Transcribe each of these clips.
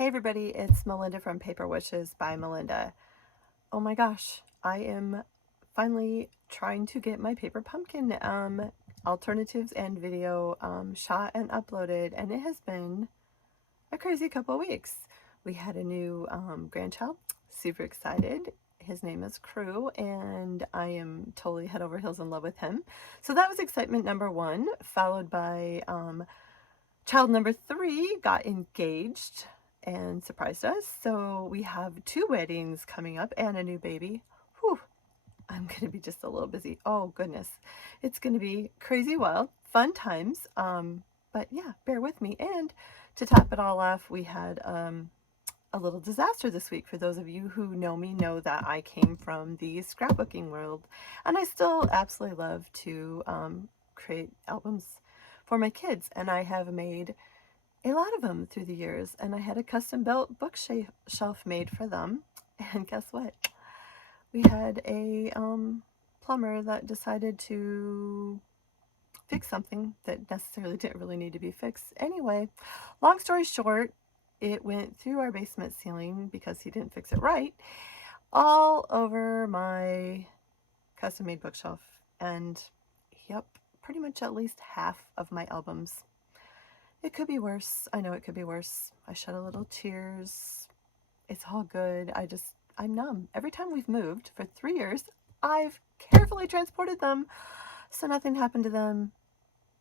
Hey everybody, it's Melinda from Paper Wishes by Melinda. Oh my gosh, I am finally trying to get my paper pumpkin alternatives and video shot and uploaded, and it has been a crazy couple of weeks. We had a new grandchild, super excited. His name is Crew, and I am totally head over heels in love with him. So that was excitement number one, followed by child number 3 got engaged and surprised us. So we have 2 weddings coming up and a new baby. Whew, I'm going to be just a little busy. Oh goodness. It's going to be crazy wild, fun times. But yeah, bear with me. And to top it all off, we had a little disaster this week. For those of you who know me know that I came from the scrapbooking world, and I still absolutely love to create albums for my kids, and I have made a lot of them through the years, and I had a custom built bookshelf made for them. And guess what? We had a plumber that decided to fix something that necessarily didn't really need to be fixed. Anyway, long story short, it went through our basement ceiling because he didn't fix it right, all over my custom made bookshelf. And yep, pretty much at least half of my albums. It could be worse. I know it could be worse. I shed a little tears. It's all good. I'm numb. Every time we've moved for 3 years, I've carefully transported them so nothing happened to them.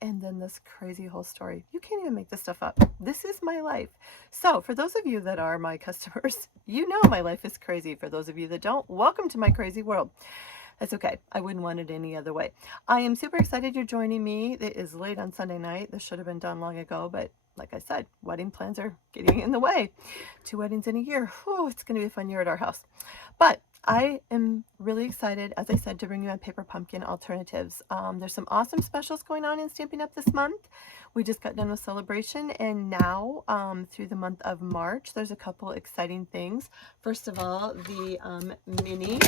And then this crazy whole story. You can't even make this stuff up. This is my life. So for those of you that are my customers, you know my life is crazy. For those of you that don't, welcome to my crazy world. That's okay. I wouldn't want it any other way. I am super excited you're joining me. It is late on Sunday night. This should have been done long ago, but like I said, wedding plans are getting in the way. 2 weddings in a year. Whew, it's going to be a fun year at our house. But I am really excited, as I said, to bring you my paper pumpkin alternatives. There's some awesome specials going on in Stampin' Up! This month. We just got done with celebration, and now through the month of March, there's a couple exciting things. First of all, the mini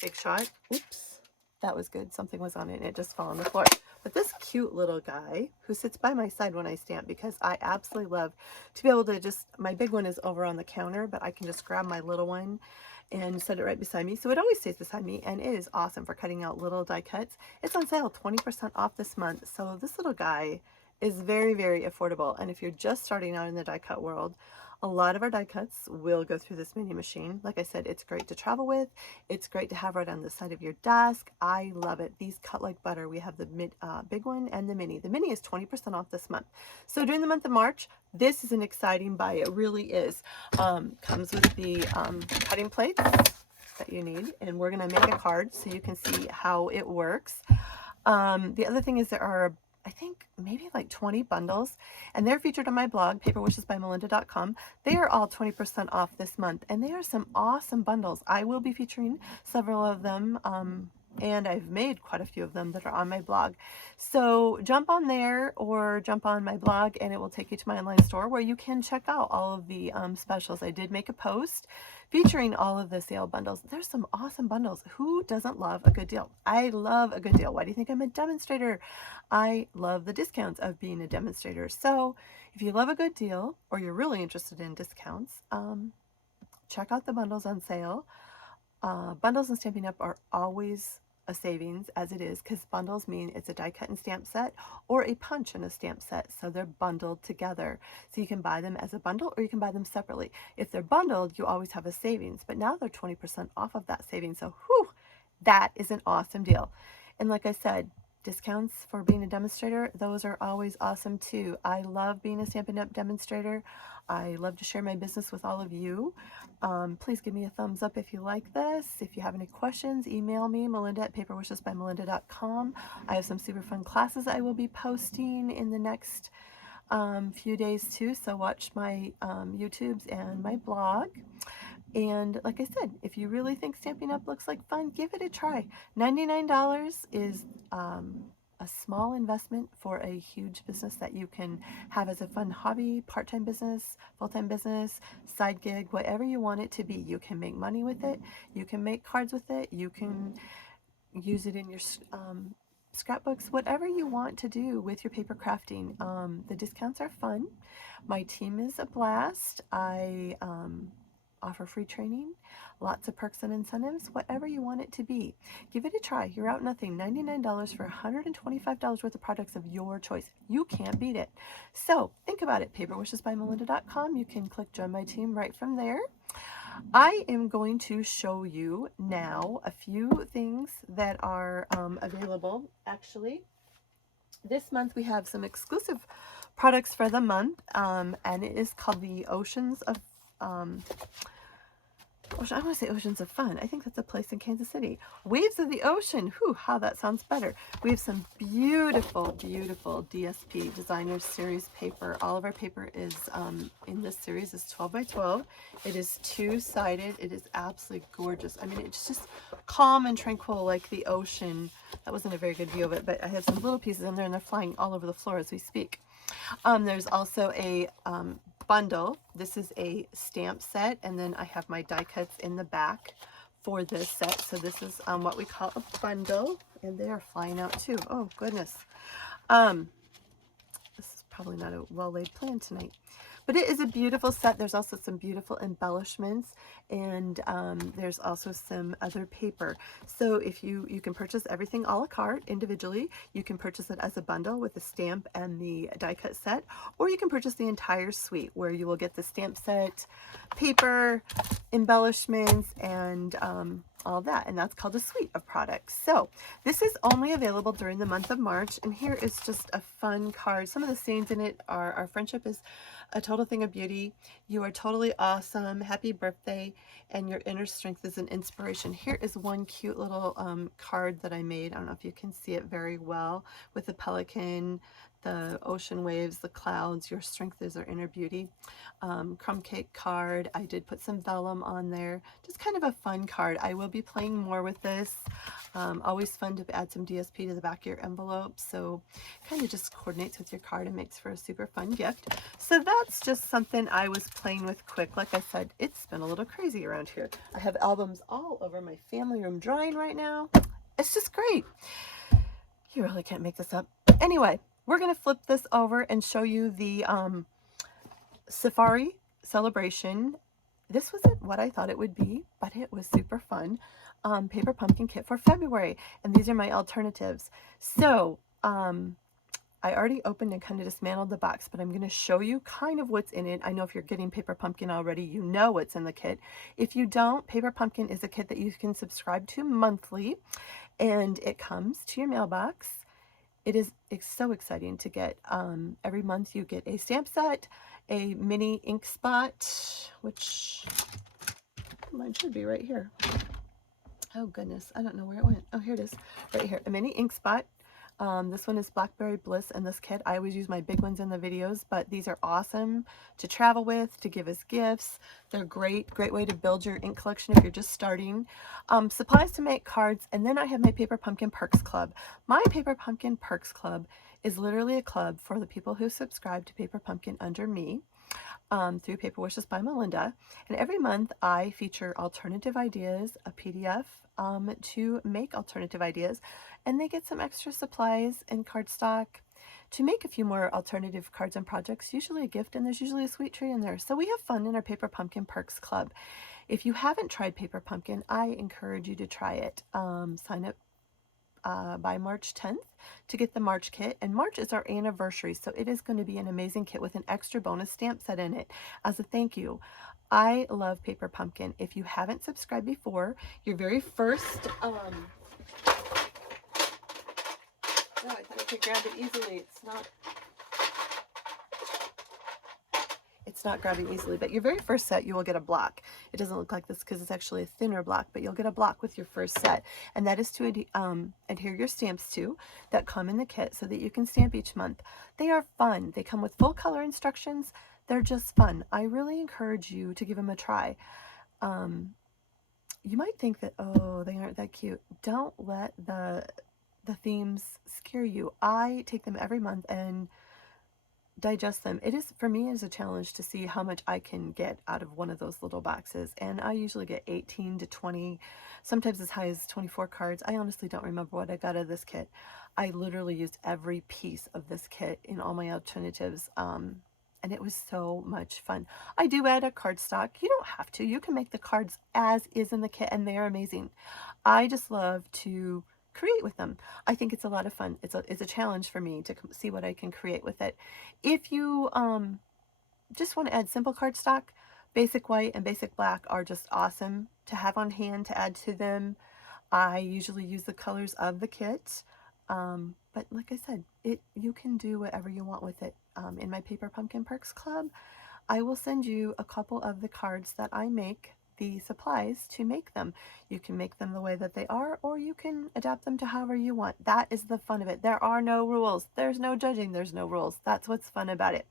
Big Shot. Oops, that was good. Something was on it and it just fell on the floor. But this cute little guy who sits by my side when I stamp, because I absolutely love to be able to just, my big one is over on the counter, but I can just grab my little one and set it right beside me. So it always stays beside me, and it is awesome for cutting out little die cuts. It's on sale, 20% off this month. So this little guy is very, very affordable. And if you're just starting out in the die cut world, a lot of our die cuts will go through this mini machine. Like I said, it's great to travel with. It's great to have right on the side of your desk. I love it. These cut like butter. We have the big one and the mini. The mini is 20% off this month. So during the month of March, this is an exciting buy. It really is. Comes with the cutting plates that you need, and we're going to make a card so you can see how it works. The other thing is there are, I think, maybe like 20 bundles, and they're featured on my blog, paperwishesbymelinda.com. They are all 20% off this month, and they are some awesome bundles. I will be featuring several of them, and I've made quite a few of them that are on my blog. So jump on there or jump on my blog, and it will take you to my online store where you can check out all of the specials. I did make a post featuring all of the sale bundles. There's some awesome bundles. Who doesn't love a good deal? I love a good deal. Why do you think I'm a demonstrator? I love the discounts of being a demonstrator. So if you love a good deal or you're really interested in discounts, check out the bundles on sale. Bundles and Stampin' Up! Are always a savings as it is, because bundles mean it's a die cut and stamp set or a punch and a stamp set, so they're bundled together. So you can buy them as a bundle or you can buy them separately. If they're bundled, you always have a savings, but now they're 20% off of that savings. So whew, that is an awesome deal. And like I said, discounts for being a demonstrator, those are always awesome too. I love being a Stampin' Up! Demonstrator. I love to share my business with all of you. Please give me a thumbs up if you like this. If you have any questions, email me, melinda@paperwishesbymelinda.com. I have some super fun classes I will be posting in the next few days too, so watch my YouTubes and my blog. And like I said, if you really think Stampin' Up! Looks like fun, give it a try. $99 is a small investment for a huge business that you can have as a fun hobby, part-time business, full-time business, side gig, whatever you want it to be. You can make money with it. You can make cards with it. You can use it in your scrapbooks, whatever you want to do with your paper crafting. The discounts are fun. My team is a blast. I offer free training, lots of perks and incentives, whatever you want it to be. Give it a try. You're out nothing. $99 for $125 worth of products of your choice. You can't beat it. So think about it. paperwishesbymelinda.com. You can click join my team right from there. I am going to show you now a few things that are available. Actually, this month we have some exclusive products for the month, and it is called the Oceans of I want to say Oceans of Fun. I think that's a place in Kansas City. Waves of the Ocean. Whew, how that sounds better. We have some beautiful, beautiful DSP Designer Series paper. All of our paper is in this series is 12 by 12. It is two-sided. It is absolutely gorgeous. I mean, it's just calm and tranquil like the ocean. That wasn't a very good view of it, but I have some little pieces in there and they're flying all over the floor as we speak. There's also a bundle. This is a stamp set, and then I have my die cuts in the back for this set. So this is what we call a bundle, and they are flying out too. Oh goodness. This is probably not a well-laid plan tonight. But it is a beautiful set. There's also some beautiful embellishments, and there's also some other paper. So if you can purchase everything a la carte individually, you can purchase it as a bundle with the stamp and the die cut set, or you can purchase the entire suite where you will get the stamp set, paper, embellishments, and all that, and that's called a suite of products. So this is only available during the month of March, and here is just a fun card. Some of the sayings in it are, our friendship is a total thing of beauty, you are totally awesome, happy birthday, and your inner strength is an inspiration. Here is one cute little card that I made. I don't know if you can see it very well, with the pelican, the ocean waves, the clouds. Your strength is our inner beauty. Crumb cake card. I did put some vellum on there. Just kind of a fun card. I will be playing more with this. Always fun to add some DSP to the back of your envelope. So kind of just coordinates with your card and makes for a super fun gift. So that's just something I was playing with quick. Like I said, it's been a little crazy around here. I have albums all over my family room drying right now. It's just great. You really can't make this up. Anyway, we're going to flip this over and show you the Safari Celebration. This wasn't what I thought it would be, but it was super fun. Paper pumpkin kit for February, and these are my alternatives. So I already opened and kind of dismantled the box, but I'm going to show you kind of what's in it. I know if you're getting Paper Pumpkin already, you know what's in the kit. If you don't, Paper Pumpkin is a kit that you can subscribe to monthly, and it comes to your mailbox. It's so exciting to get. Every month you get a stamp set, a mini ink spot, which mine should be right here. Oh goodness, I don't know where it went. Oh, here it is, right here, a mini ink spot. This one is Blackberry Bliss in this kit. I always use my big ones in the videos, but these are awesome to travel with, to give as gifts. They're great way to build your ink collection if you're just starting. Supplies to make cards, and then I have my Paper Pumpkin Perks Club. My Paper Pumpkin Perks Club is literally a club for the people who subscribe to Paper Pumpkin under me. Through Paper Wishes by Melinda, and every month I feature alternative ideas, a PDF to make alternative ideas, and they get some extra supplies and cardstock to make a few more alternative cards and projects, usually a gift, and there's usually a sweet treat in there. So we have fun in our Paper Pumpkin Perks Club. If you haven't tried Paper Pumpkin, I encourage you to try it. Sign up by March 10th to get the March kit, and March is our anniversary, so it is going to be an amazing kit with an extra bonus stamp set in it as a thank you. I love Paper Pumpkin. If you haven't subscribed before, your very first oh, I thought I could grab it easily. It's not grabbing easily, but your very first set you will get a block. It doesn't look like this because it's actually a thinner block, but you'll get a block with your first set, and that is to adhere your stamps to that come in the kit so that you can stamp each month. They are fun. They come with full color instructions. They're just fun. I really encourage you to give them a try. You might think that, oh, they aren't that cute. Don't let the themes scare you. I take them every month and digest them. It is, for me, is a challenge to see how much I can get out of one of those little boxes. And I usually get 18 to 20, sometimes as high as 24 cards. I honestly don't remember what I got out of this kit. I literally used every piece of this kit in all my alternatives. And it was so much fun. I do add a cardstock. You don't have to. You can make the cards as is in the kit, and they're amazing. I just love to create with them. I think it's a lot of fun. It's a challenge for me to see what I can create with it. If you just want to add simple cardstock, basic white and basic black are just awesome to have on hand to add to them. I usually use the colors of the kit. But like I said, you can do whatever you want with it. In my Paper Pumpkin Perks Club, I will send you a couple of the cards that I make, the supplies to make them. You can make them the way that they are, or you can adapt them to however you want. That is the fun of it. There are no rules. There's no judging. There's no rules. That's what's fun about it.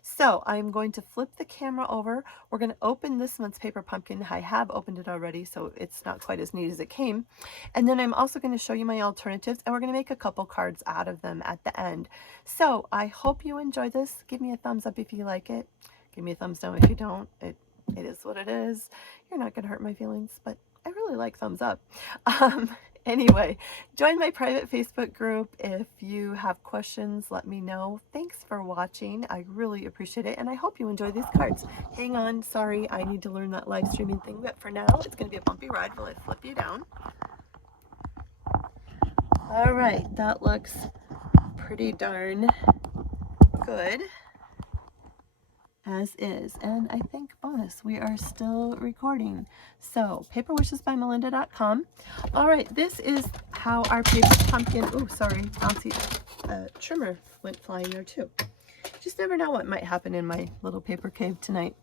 So I'm going to flip the camera over. We're going to open this month's Paper Pumpkin. I have opened it already, so it's not quite as neat as it came. And then I'm also going to show you my alternatives, and we're going to make a couple cards out of them at the end. So I hope you enjoy this. Give me a thumbs up if you like it. Give me a thumbs down if you don't. It is what it is. You're not going to hurt my feelings, but I really like thumbs up. Anyway, join my private Facebook group. If you have questions, let me know. Thanks for watching. I really appreciate it, and I hope you enjoy these cards. Hang on. Sorry, I need to learn that live streaming thing, but for now, it's going to be a bumpy ride while I flip you down. All right, that looks pretty darn good. As is, and I think bonus, we are still recording. So paperwishesbymelinda.com. All right, this is how our paper pumpkin, oh sorry, bouncy trimmer went flying there too. Just never know what might happen in my little paper cave tonight.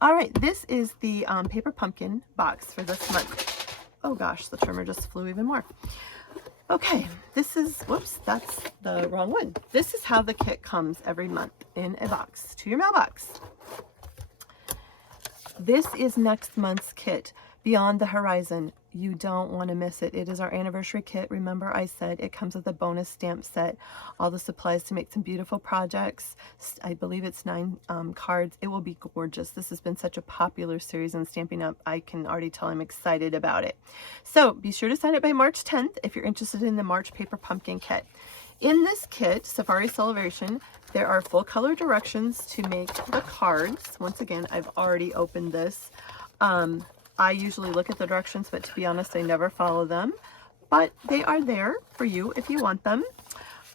All right, this is the paper pumpkin box for this month. Oh gosh, the trimmer just flew even more. Okay, this is, whoops, that's the wrong one. This is how the kit comes every month in a box to your mailbox. This is next month's kit, Beyond the Horizon. You don't want to miss it. It is our anniversary kit. Remember I said it comes with a bonus stamp set, all the supplies to make some beautiful projects. I believe it's 9 cards. It will be gorgeous. This has been such a popular series in Stampin' Up! I can already tell I'm excited about it. So be sure to sign up by March 10th if you're interested in the March Paper Pumpkin kit. In this kit, Safari Celebration, there are full color directions to make the cards. Once again, I've already opened this. I usually look at the directions, but to be honest, I never follow them. But they are there for you if you want them.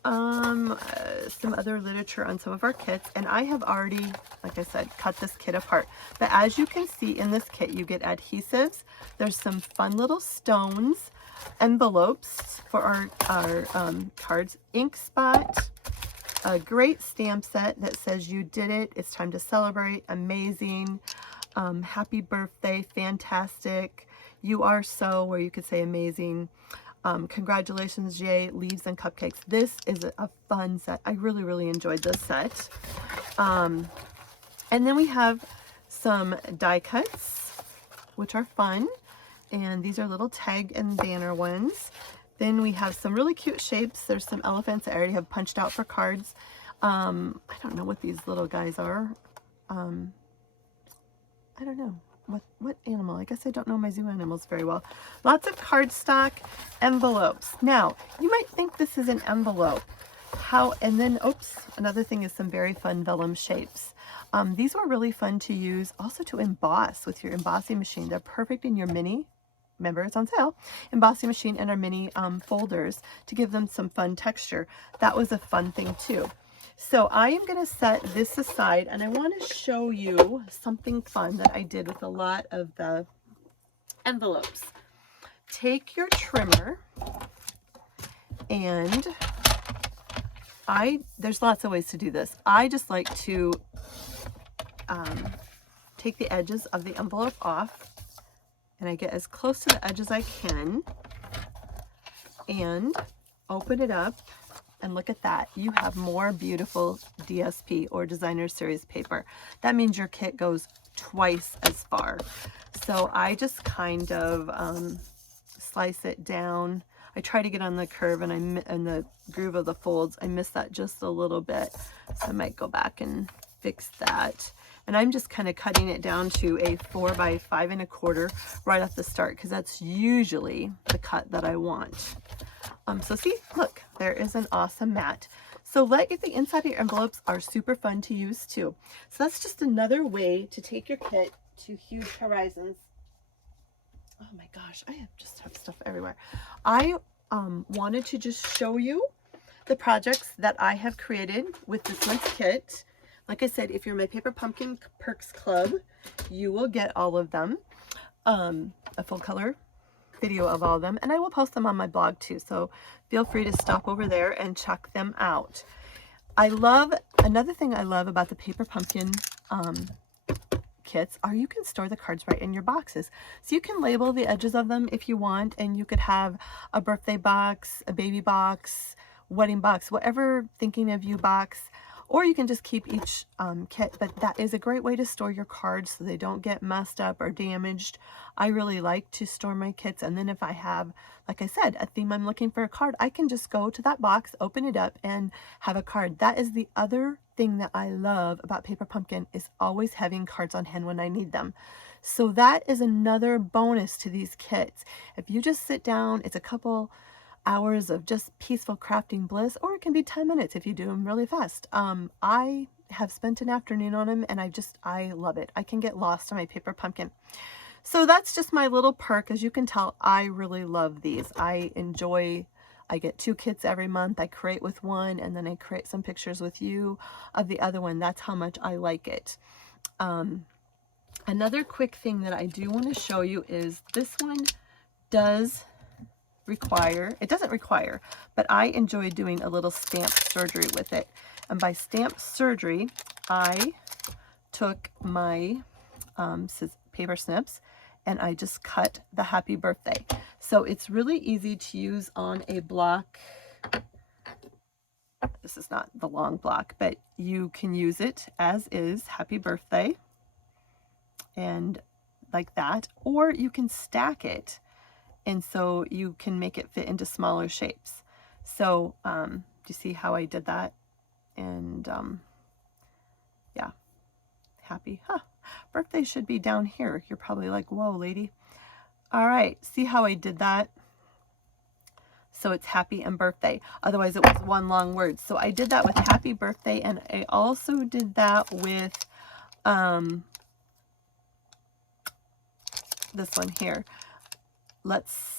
Some other literature on some of our kits, and I have already, like I said, cut this kit apart. But as you can see in this kit, you get adhesives. There's some fun little stones, envelopes for our cards, ink spot, a great stamp set that says you did it, it's time to celebrate, amazing, happy birthday, fantastic, you are so, where you could say amazing, congratulations, yay, leaves and cupcakes. This is a fun set. I really, really enjoyed this set. And then we have some die cuts, which are fun. And these are little tag and banner ones. Then we have some really cute shapes. There's some elephants I already have punched out for cards. I don't know what these little guys are. I don't know. What animal? I guess I don't know my zoo animals very well. Lots of cardstock, envelopes. Now, you might think this is an envelope. And then, oops, another thing is some very fun vellum shapes. These were really fun to use, also to emboss with your embossing machine. They're perfect in your mini, remember it's on sale, embossing machine and our mini folders to give them some fun texture. That was a fun thing too. So I am going to set this aside, and I want to show you something fun that I did with a lot of the envelopes. Take your trimmer, and there's lots of ways to do this. I just like to take the edges of the envelope off, and I get as close to the edge as I can, and open it up. And look at that, you have more beautiful DSP or designer series paper. That means your kit goes twice as far. So I just kind of slice it down. I try to get on the curve and in the groove of the folds. I missed that just a little bit. So I might go back and fix that. And I'm just kind of cutting it down to a 4 by 5 1/4 right off the start, because that's usually the cut that I want. So see, look, there is an awesome mat. So the inside of your envelopes are super fun to use too. So that's just another way to take your kit to huge horizons. Oh my gosh, I just have stuff everywhere. I wanted to just show you the projects that I have created with this month's kit. Like I said, if you're my Paper Pumpkin Perks Club, you will get all of them, a full color video of all of them, and I will post them on my blog too, so feel free to stop over there and check them out. Another thing I love about the Paper Pumpkin kits are you can store the cards right in your boxes. So you can label the edges of them if you want, and you could have a birthday box, a baby box, wedding box, whatever thinking of you box, or you can just keep each kit. But that is a great way to store your cards so they don't get messed up or damaged. I really like to store my kits, and then if I have, like I said, a theme I'm looking for a card, I can just go to that box, open it up, and have a card. That is the other thing that I love about Paper Pumpkin, is always having cards on hand when I need them. So that is another bonus to these kits. If you just sit down, it's a couple hours of just peaceful crafting bliss, or it can be 10 minutes if you do them really fast. I have spent an afternoon on them, and I love it. I can get lost on my Paper Pumpkin. So that's just my little perk. As you can tell, I really love these. I get 2 kits every month. I create with one, and then I create some pictures with you of the other one. That's how much I like it. Another quick thing that I do want to show you is this one doesn't require, but I enjoy doing a little stamp surgery with it. And by stamp surgery, I took my paper snips and I just cut the happy birthday. So it's really easy to use on a block. This is not the long block, but you can use it as is, happy birthday, and like that, or you can stack it, and so you can make it fit into smaller shapes. So do you see how I did that? And yeah, happy birthday should be down here. You're probably like, whoa, lady. All right, see how I did that? So it's happy and birthday. Otherwise it was one long word. So I did that with happy birthday, and I also did that with this one here. Let's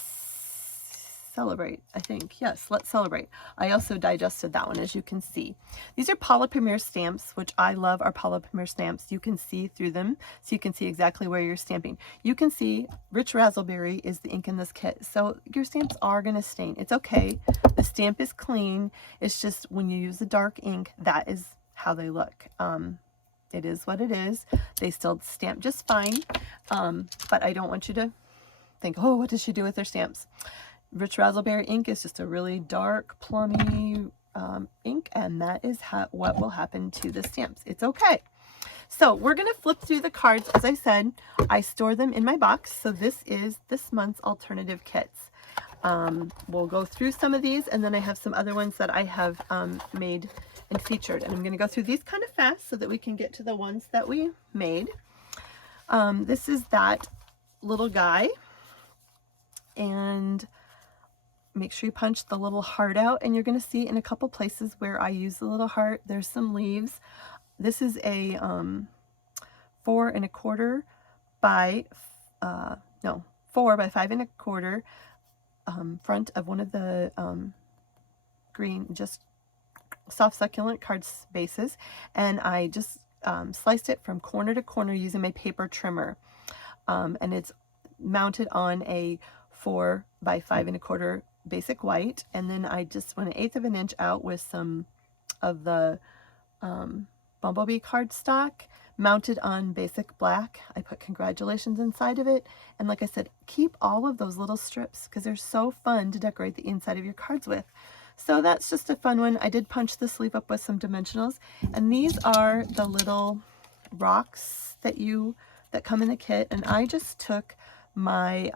celebrate, I think. Yes, let's celebrate. I also digested that one, as you can see. These are Paula Premier stamps, which I love our Paula Premier stamps. You can see through them, so you can see exactly where you're stamping. You can see Rich Razzleberry is the ink in this kit, so your stamps are going to stain. It's okay. The stamp is clean. It's just when you use the dark ink, that is how they look. It is what it is. They still stamp just fine, but I don't want you to think, oh, what does she do with her stamps? Rich Razzleberry ink is just a really dark, plummy ink, and that is what will happen to the stamps. It's okay. So we're going to flip through the cards. As I said, I store them in my box, so this is this month's alternative kits. We'll go through some of these, and then I have some other ones that I have made and featured, and I'm going to go through these kind of fast so that we can get to the ones that we made. This is that little guy, and make sure you punch the little heart out, and you're going to see in a couple places where I use the little heart, there's some leaves. This is a 4 1/4 by 4 by 5 1/4 front of one of the green, just soft succulent card bases, and I just sliced it from corner to corner using my paper trimmer, and it's mounted on a 4 by 5 1/4 basic white, and then I just went 1/8 of an inch out with some of the Bumblebee cardstock mounted on basic black. I put congratulations inside of it, and like I said, keep all of those little strips because they're so fun to decorate the inside of your cards with. So that's just a fun one. I did punch the sleeve up with some dimensionals, and these are the little rocks that come in the kit, and I just took my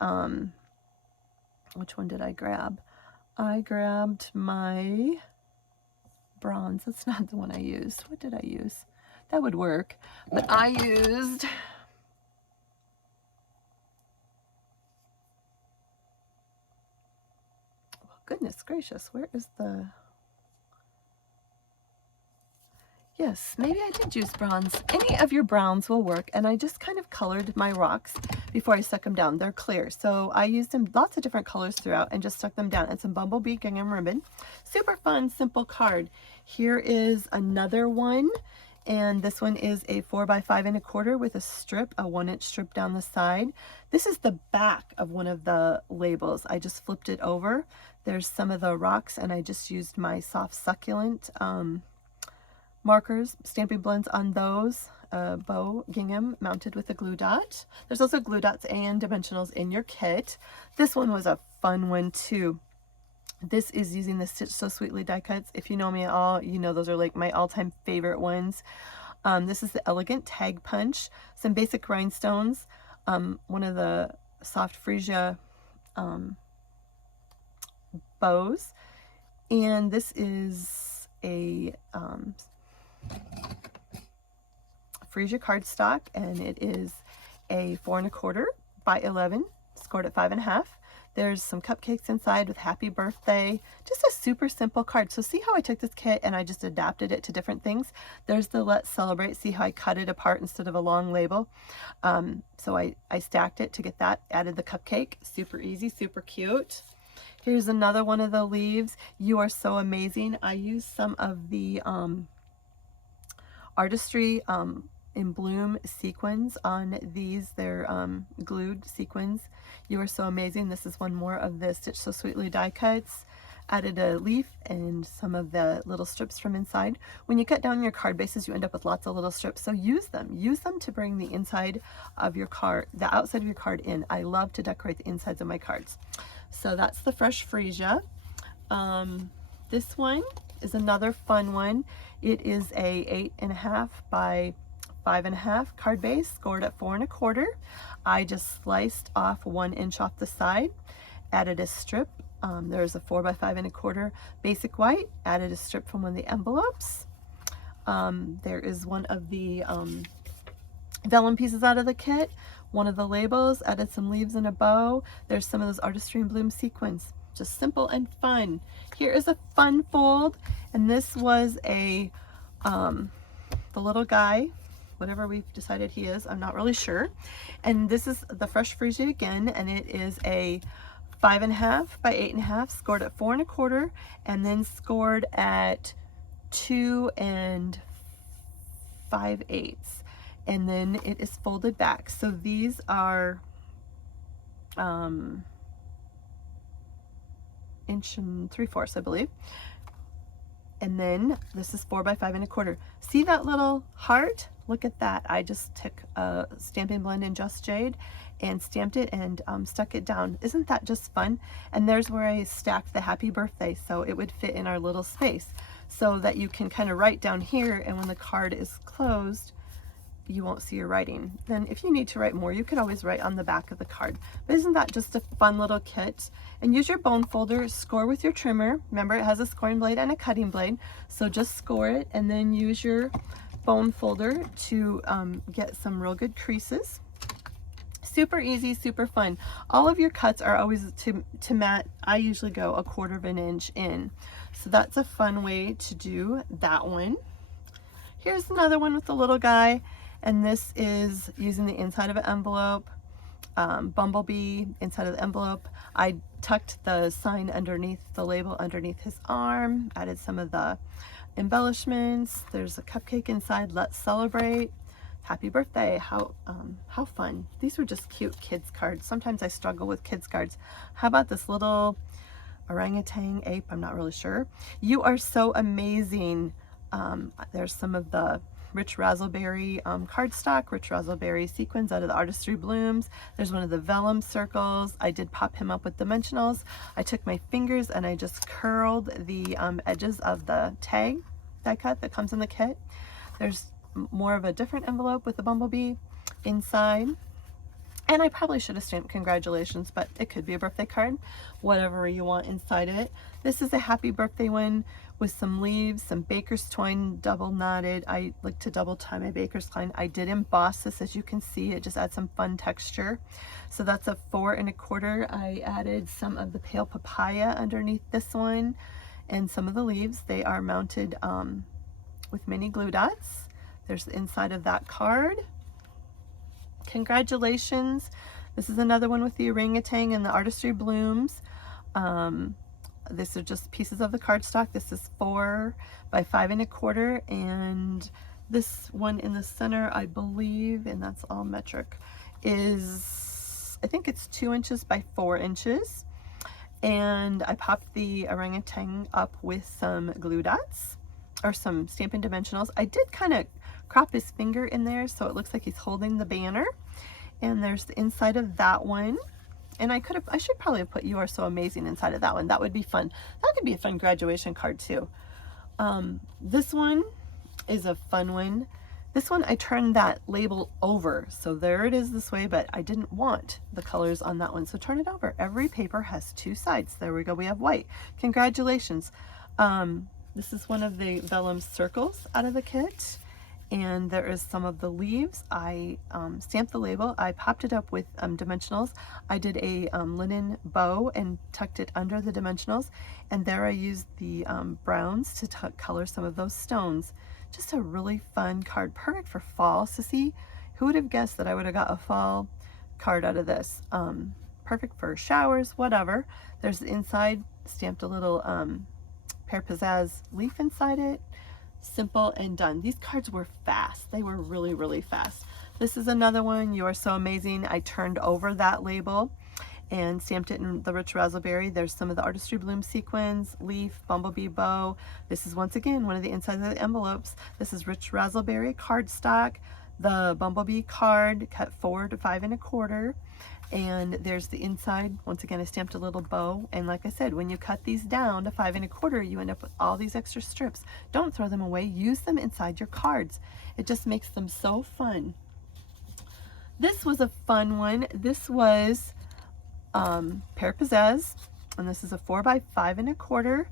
which one did I grab? I grabbed my bronze. That's not the one I used. What did I use? That would work. But I used... Oh, goodness gracious, where is the... Yes, maybe I did use bronze. Any of your browns will work, and I just kind of colored my rocks before I stuck them down. They're clear, so I used them lots of different colors throughout and just stuck them down. And some Bumblebee gingham ribbon. Super fun, simple card. Here is another one, and this one is a 4x5 1/4 with a strip, a 1-inch strip down the side. This is the back of one of the labels. I just flipped it over. There's some of the rocks, and I just used my soft succulent markers, Stampin' Blends on those, bow gingham mounted with a glue dot. There's also glue dots and dimensionals in your kit. This one was a fun one too. This is using the Stitch So Sweetly die cuts. If you know me at all, you know those are like my all-time favorite ones. This is the Elegant Tag Punch, some basic rhinestones, one of the soft freesia bows, and this is a freesia cardstock, and it is a 4 1/4 by 11, scored at 5.5. There's some cupcakes inside with happy birthday. Just a super simple card. So see how I took this kit and I just adapted it to different things. There's the Let's Celebrate. See how I cut it apart instead of a long label. So I stacked it to get that. Added the cupcake. Super easy, super cute. Here's another one of the leaves. You Are So Amazing. I used some of the Artistry in Bloom sequins on these. They're glued sequins. You Are So Amazing. This is one more of the Stitch So Sweetly die cuts. Added a leaf and some of the little strips from inside. When you cut down your card bases, you end up with lots of little strips, so use them. Use them to bring the inside of your card, the outside of your card in. I love to decorate the insides of my cards. So that's the Fresh Freesia. This one is another fun one. It is a 8.5 by 5.5 card base, scored at 4 1/4. I just sliced off 1 inch off the side, added a strip. There's a 4 by 5 1/4 basic white, added a strip from one of the envelopes. There is one of the vellum pieces out of the kit, one of the labels, added some leaves and a bow. There's some of those Artistry in Bloom sequins. Just simple and fun. Here is a fun fold, and this was a the little guy, whatever we've decided he is, I'm not really sure. And this is the Fresh Freesia again, and it is a 5.5 by 8.5, scored at 4 1/4, and then scored at 2 5/8, and then it is folded back. So these are 1 3/4, I believe. And then this is 4 by 5 1/4. See that little heart? Look at that. I just took a Stampin' Blend in Just Jade and stamped it and stuck it down. Isn't that just fun? And there's where I stacked the happy birthday so it would fit in our little space, so that you can kind of write down here, and when the card is closed, you won't see your writing. Then if you need to write more, you could always write on the back of the card. But isn't that just a fun little kit? And use your bone folder, score with your trimmer. Remember, it has a scoring blade and a cutting blade, so just score it and then use your bone folder to get some real good creases. Super easy, super fun. All of your cuts are always to mat. I usually go 1/4 inch in. So that's a fun way to do that one. Here's another one with the little guy, and this is using the inside of an envelope, Bumblebee inside of the envelope. I tucked the sign underneath the label underneath his arm, added some of the embellishments. There's a cupcake inside, Let's Celebrate, happy birthday. How fun. These were just cute kids cards. Sometimes I struggle with kids cards. How about this little orangutan ape? I'm not really sure. You Are So Amazing. There's some of the Rich Razzleberry cardstock, Rich Razzleberry sequins out of the Artistry Blooms. There's one of the vellum circles. I did pop him up with dimensionals. I took my fingers and I just curled the edges of the tag die cut that comes in the kit. There's more of a different envelope with the Bumblebee inside. And I probably should have stamped congratulations, but it could be a birthday card, whatever you want inside of it. This is a happy birthday one with some leaves, some baker's twine double knotted. I like to double tie my baker's twine. I did emboss this, as you can see. It just adds some fun texture. So that's a 4 1/4. I added some of the pale papaya underneath this one and some of the leaves. They are mounted with mini glue dots. There's the inside of that card. Congratulations. This is another one with the orangutan and the artistry blooms. This are just pieces of the cardstock. This is 4 by 5 1/4, and this one in the center, I believe, and that's all metric, is, I think it's 2 inches by 4 inches. And I popped the orangutan up with some glue dots, or some Stampin' Dimensionals. I did kind of crop his finger in there so it looks like he's holding the banner. And there's the inside of that one. And I should probably have put "You Are So Amazing" inside of that one. That would be fun. That could be a fun graduation card too. This one is a fun one. This one, I turned that label over. So there it is this way, but I didn't want the colors on that one. So turn it over. Every paper has 2 sides. There we go. We have white. Congratulations. This is one of the vellum circles out of the kit. And there is some of the leaves. I stamped the label. I popped it up with dimensionals. I did a linen bow and tucked it under the dimensionals. And there I used the browns to color some of those stones. Just a really fun card, perfect for fall. Sissy, who would have guessed that I would have got a fall card out of this? Perfect for showers, whatever. There's the inside, stamped a little Pear Pizzazz leaf inside it. Simple and done. These cards were fast. They were really, really fast. This is another one, "You Are So Amazing." I turned over that label and stamped it in the Rich Razzleberry. There's some of the artistry bloom sequins, leaf, bumblebee bow. This is once again one of the insides of the envelopes. This is Rich Razzleberry cardstock. The bumblebee card cut 4 to 5 1/4. And there's the inside. Once again, I stamped a little bow. And like I said, when you cut these down to 5 1/4, you end up with all these extra strips. Don't throw them away. Use them inside your cards. It just makes them so fun. This was a fun one. This was Pear Pizzazz, and this is a 4 by 5 1/4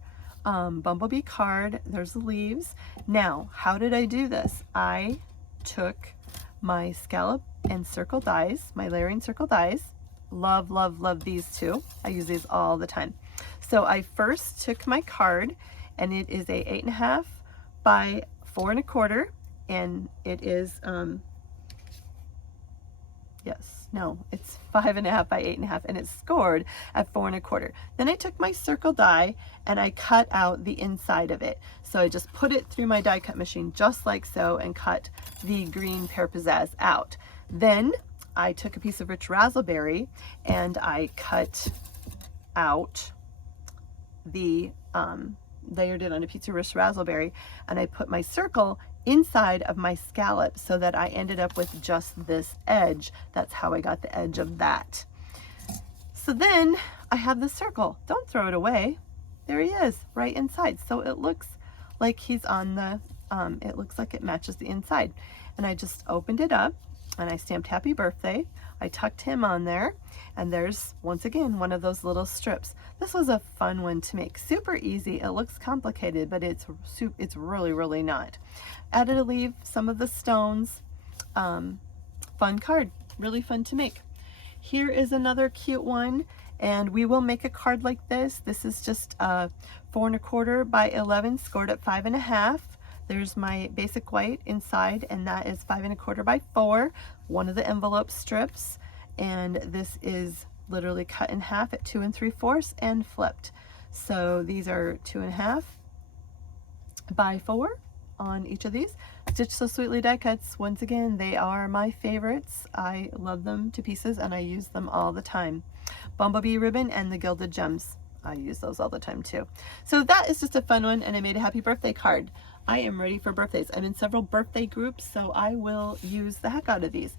bumblebee card. There's the leaves. Now, how did I do this? I took my scallop and circle dies, my layering circle dies. Love, love, love these two. I use these all the time. So I first took my card, and it is a 8 1/2 by 4 1/4, and it is it's 5 1/2 by 8 1/2, and it's scored at 4 1/4. Then I took my circle die and I cut out the inside of it. So I just put it through my die cut machine just like so and cut the green Pear Pizzazz out. Then I took a piece of Rich Razzleberry and I cut out the layered it on a piece of Rich Razzleberry, and I put my circle inside of my scallop so that I ended up with just this edge. That's how I got the edge of that. So then I have the circle. Don't throw it away. There he is right inside. So it looks like he's on the, it looks like it matches the inside. And I just opened it up and I stamped "Happy Birthday." I tucked him on there, and there's once again one of those little strips. This was a fun one to make. Super easy. It looks complicated, but it's really, really not. Added a leaf, some of the stones. Fun card. Really fun to make. Here is another cute one, and we will make a card like this. This is just 4 1/4 by 11, scored at 5 1/2. There's my basic white inside, and that is 5 1/4 by 4, one of the envelope strips. And this is literally cut in half at 2 3/4 and flipped. So these are 2 1/2 by 4 on each of these. Stitch So Sweetly die cuts. Once again, they are my favorites. I love them to pieces and I use them all the time. Bumblebee ribbon and the gilded gems. I use those all the time too. So that is just a fun one, and I made a happy birthday card. I am ready for birthdays. I'm in several birthday groups, so I will use the heck out of these.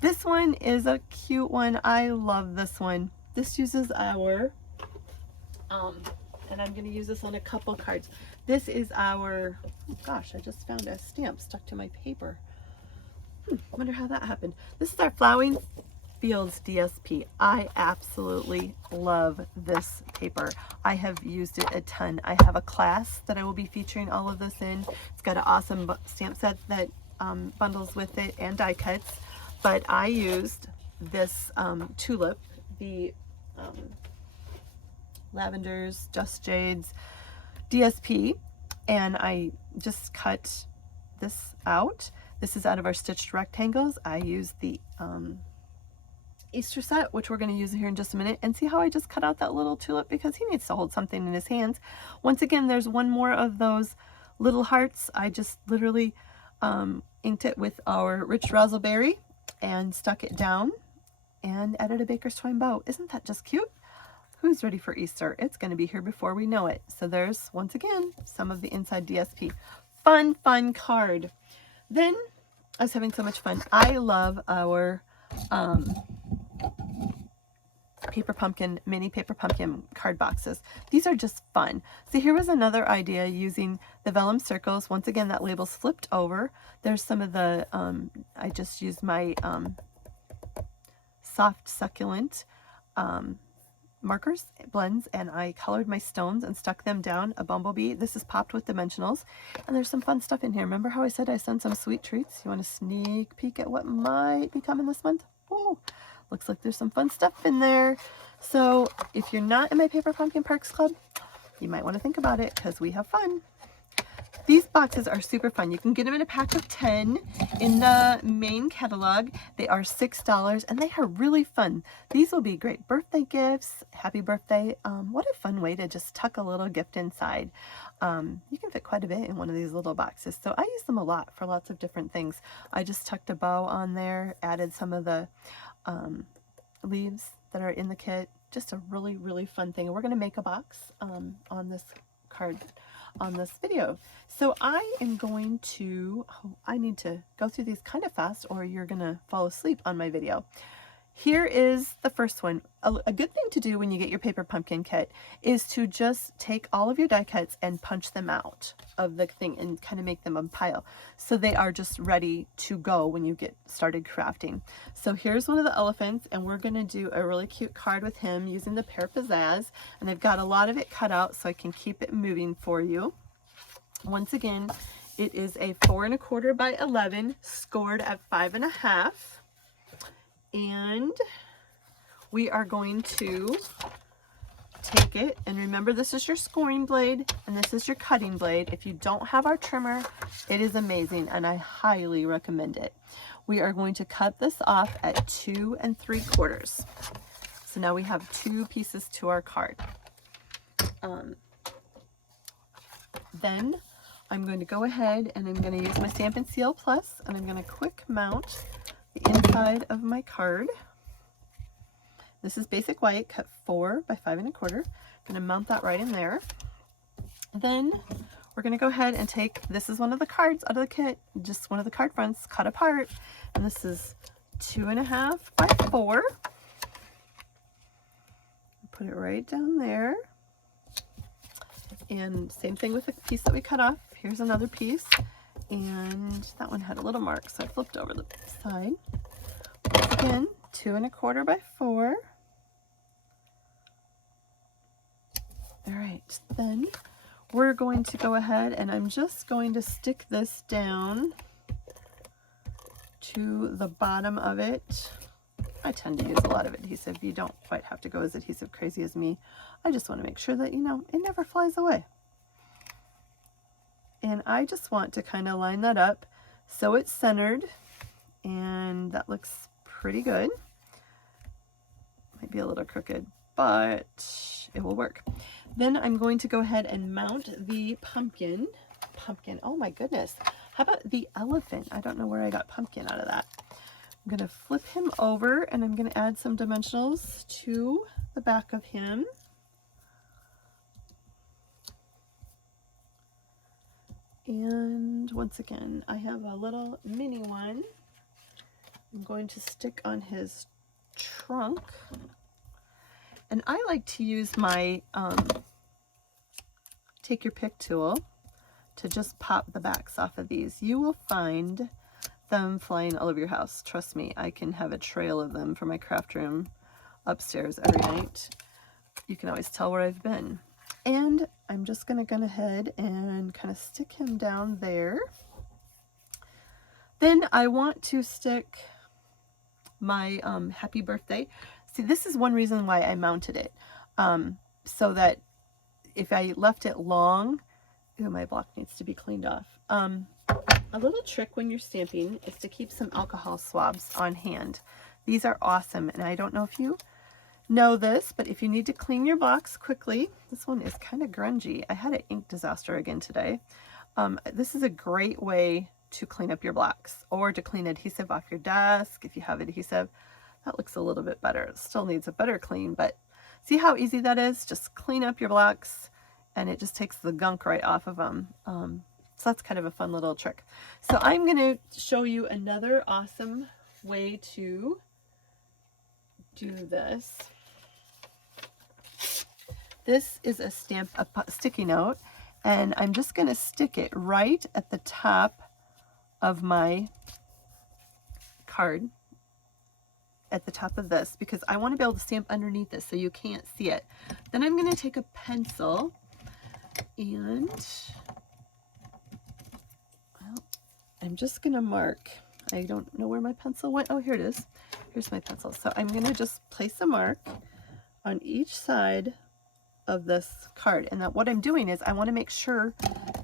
This one is a cute one. I love this one. This uses our, and I'm going to use this on a couple cards. This is our, oh gosh, I just found a stamp stuck to my paper. I wonder how that happened. This is our flowering Fields DSP. I absolutely love this paper. I have used it a ton. I have a class that I will be featuring all of this in. It's got an awesome stamp set that bundles with it and die cuts, but I used this tulip, the Lavenders, Just Jades DSP, and I just cut this out. This is out of our stitched rectangles. I used the Easter set, which we're going to use here in just a minute, and see how I just cut out that little tulip because he needs to hold something in his hands. Once again, there's one more of those little hearts. I just literally inked it with our Rich Razzleberry and stuck it down and added a baker's twine bow. Isn't that just cute? Who's ready for Easter? It's going to be here before we know it. So there's, once again, some of the inside DSP. Fun, fun card. Then, I was having so much fun. I love our mini paper pumpkin card boxes. These are just fun. So here was another idea using the vellum circles. Once again, that label's flipped over. There's some of the, I just used my soft succulent markers, blends, and I colored my stones and stuck them down a bumblebee. This is popped with dimensionals, and there's some fun stuff in here. Remember how I said I sent some sweet treats? You want a sneak peek at what might be coming this month? Oh, looks like there's some fun stuff in there. So if you're not in my Paper Pumpkin Perks Club, you might want to think about it because we have fun. These boxes are super fun. You can get them in a pack of 10 in the main catalog. They are $6 and they are really fun. These will be great birthday gifts. Happy birthday. What a fun way to just tuck a little gift inside. You can fit quite a bit in one of these little boxes. So I use them a lot for lots of different things. I just tucked a bow on there, added some of the leaves that are in the kit. Just a really, really fun thing. And we're going to make a box on this card on this video. So I am going to, I need to go through these kind of fast or you're gonna fall asleep on my video. Here is the first one. A good thing to do when you get your Paper Pumpkin kit is to just take all of your die cuts and punch them out of the thing and kind of make them a pile so they are just ready to go when you get started crafting. So here's one of the elephants, and we're going to do a really cute card with him using the Pear Pizzazz, and I've got a lot of it cut out so I can keep it moving for you. Once again, it is a 4 1/4 by 11 scored at 5 1/2. And we are going to take it, and remember this is your scoring blade and this is your cutting blade. If you don't have our trimmer, it is amazing and I highly recommend it. We are going to cut this off at 2 3/4. So now we have 2 pieces to our card. Then I'm going to go ahead and I'm going to use my Stampin' Seal Plus, and I'm going to quick mount the inside of my card. This is basic white, cut 4 by 5 1/4. I'm going to mount that right in there. Then we're going to go ahead and take, this is one of the cards out of the kit, just one of the card fronts cut apart, and this is 2 1/2 by 4. Put it right down there. And same thing with the piece that we cut off. Here's another piece, and that one had a little mark, so I flipped over the side. Once again, 2 1/4 by 4. All right, then we're going to go ahead and I'm just going to stick this down to the bottom of it. I tend to use a lot of adhesive. You don't quite have to go as adhesive crazy as me. I just want to make sure that, you know, it never flies away. And I just want to kind of line that up so it's centered, and that looks pretty good. Might be a little crooked, but it will work. Then I'm going to go ahead and mount the pumpkin. Oh my goodness. How about the elephant? I don't know where I got pumpkin out of that. I'm going to flip him over, and I'm going to add some dimensionals to the back of him. And once again, I have a little mini one I'm going to stick on his trunk. And I like to use my take your pick tool to just pop the backs off of these. You will find them flying all over your house. Trust me, I can have a trail of them for my craft room upstairs every night. You can always tell where I've been. And I'm just going to go ahead and kind of stick him down there. Then I want to stick my happy birthday. See, this is one reason why I mounted it. So that if I left it long, ooh, my block needs to be cleaned off. A little trick when you're stamping is to keep some alcohol swabs on hand. These are awesome, and I don't know if you know this, but if you need to clean your box quickly, this one is kind of grungy. I had an ink disaster again today. This is a great way to clean up your blocks, or to clean adhesive off your desk if you have adhesive. That looks a little bit better. It still needs a better clean, but see how easy that is? Just clean up your blocks and it just takes the gunk right off of them. So that's kind of a fun little trick. So I'm going to show you another awesome way to do this. This is a sticky note, and I'm just going to stick it right at the top of my card, at the top of this, because I want to be able to stamp underneath this so you can't see it. Then I'm going to take a pencil and I'm just going to mark. I don't know where my pencil went. Oh, here it is. Here's my pencil. So I'm going to just place a mark on each side of this card. And that what I'm doing is I want to make sure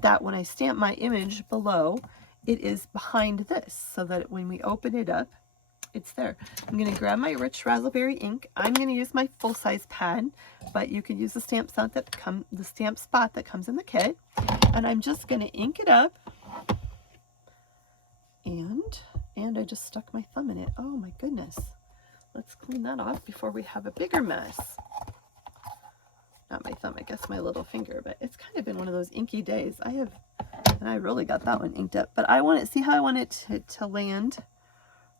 that when I stamp my image below, it is behind this, so that when we open it up, it's there. I'm going to grab my Rich Razzleberry ink. I'm going to use my full-size pad, but you can use the stamp spot that comes in the kit. And I'm just going to ink it up. And I just stuck my thumb in it. Oh my goodness. Let's clean that off before we have a bigger mess. Not my thumb, I guess my little finger, but it's kind of been one of those inky days. And I really got that one inked up, but I want it, see how I want it to land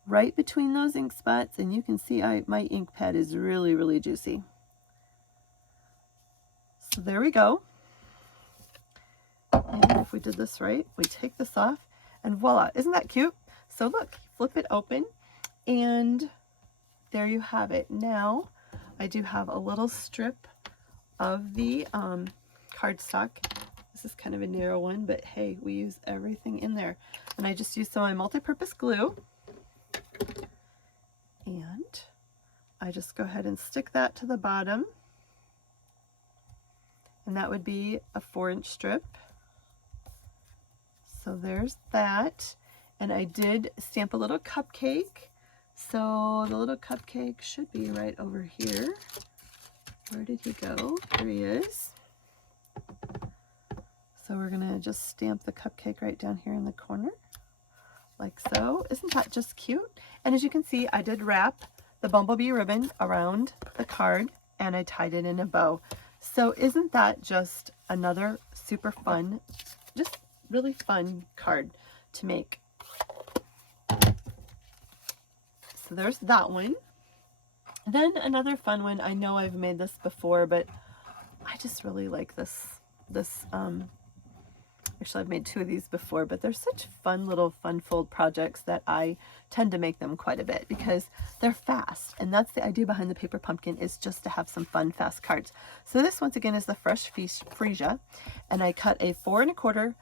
right between those ink spots, and you can see my ink pad is really, really juicy. So there we go. And if we did this right, we take this off, and voila, isn't that cute? So look, flip it open, and there you have it. Now, I do have a little strip of the cardstock. This is kind of a narrow one, but hey, we use everything in there. And I just used some of my multi-purpose glue. And I just go ahead and stick that to the bottom. And that would be a 4-inch strip. So there's that. And I did stamp a little cupcake. So the little cupcake should be right over here. Where did he go? There he is. So we're going to just stamp the cupcake right down here in the corner, like so. Isn't that just cute? And as you can see, I did wrap the bumblebee ribbon around the card, and I tied it in a bow. So isn't that just another super fun, just really fun card to make? So there's that one. Then another fun one, I know I've made this before, but I just really like this. Actually, I've made 2 of these before, but they're such fun little fun fold projects that I tend to make them quite a bit because they're fast. And that's the idea behind the paper pumpkin, is just to have some fun, fast cards. So this, once again, is the Fresh Freesia, and I cut a 4 1/4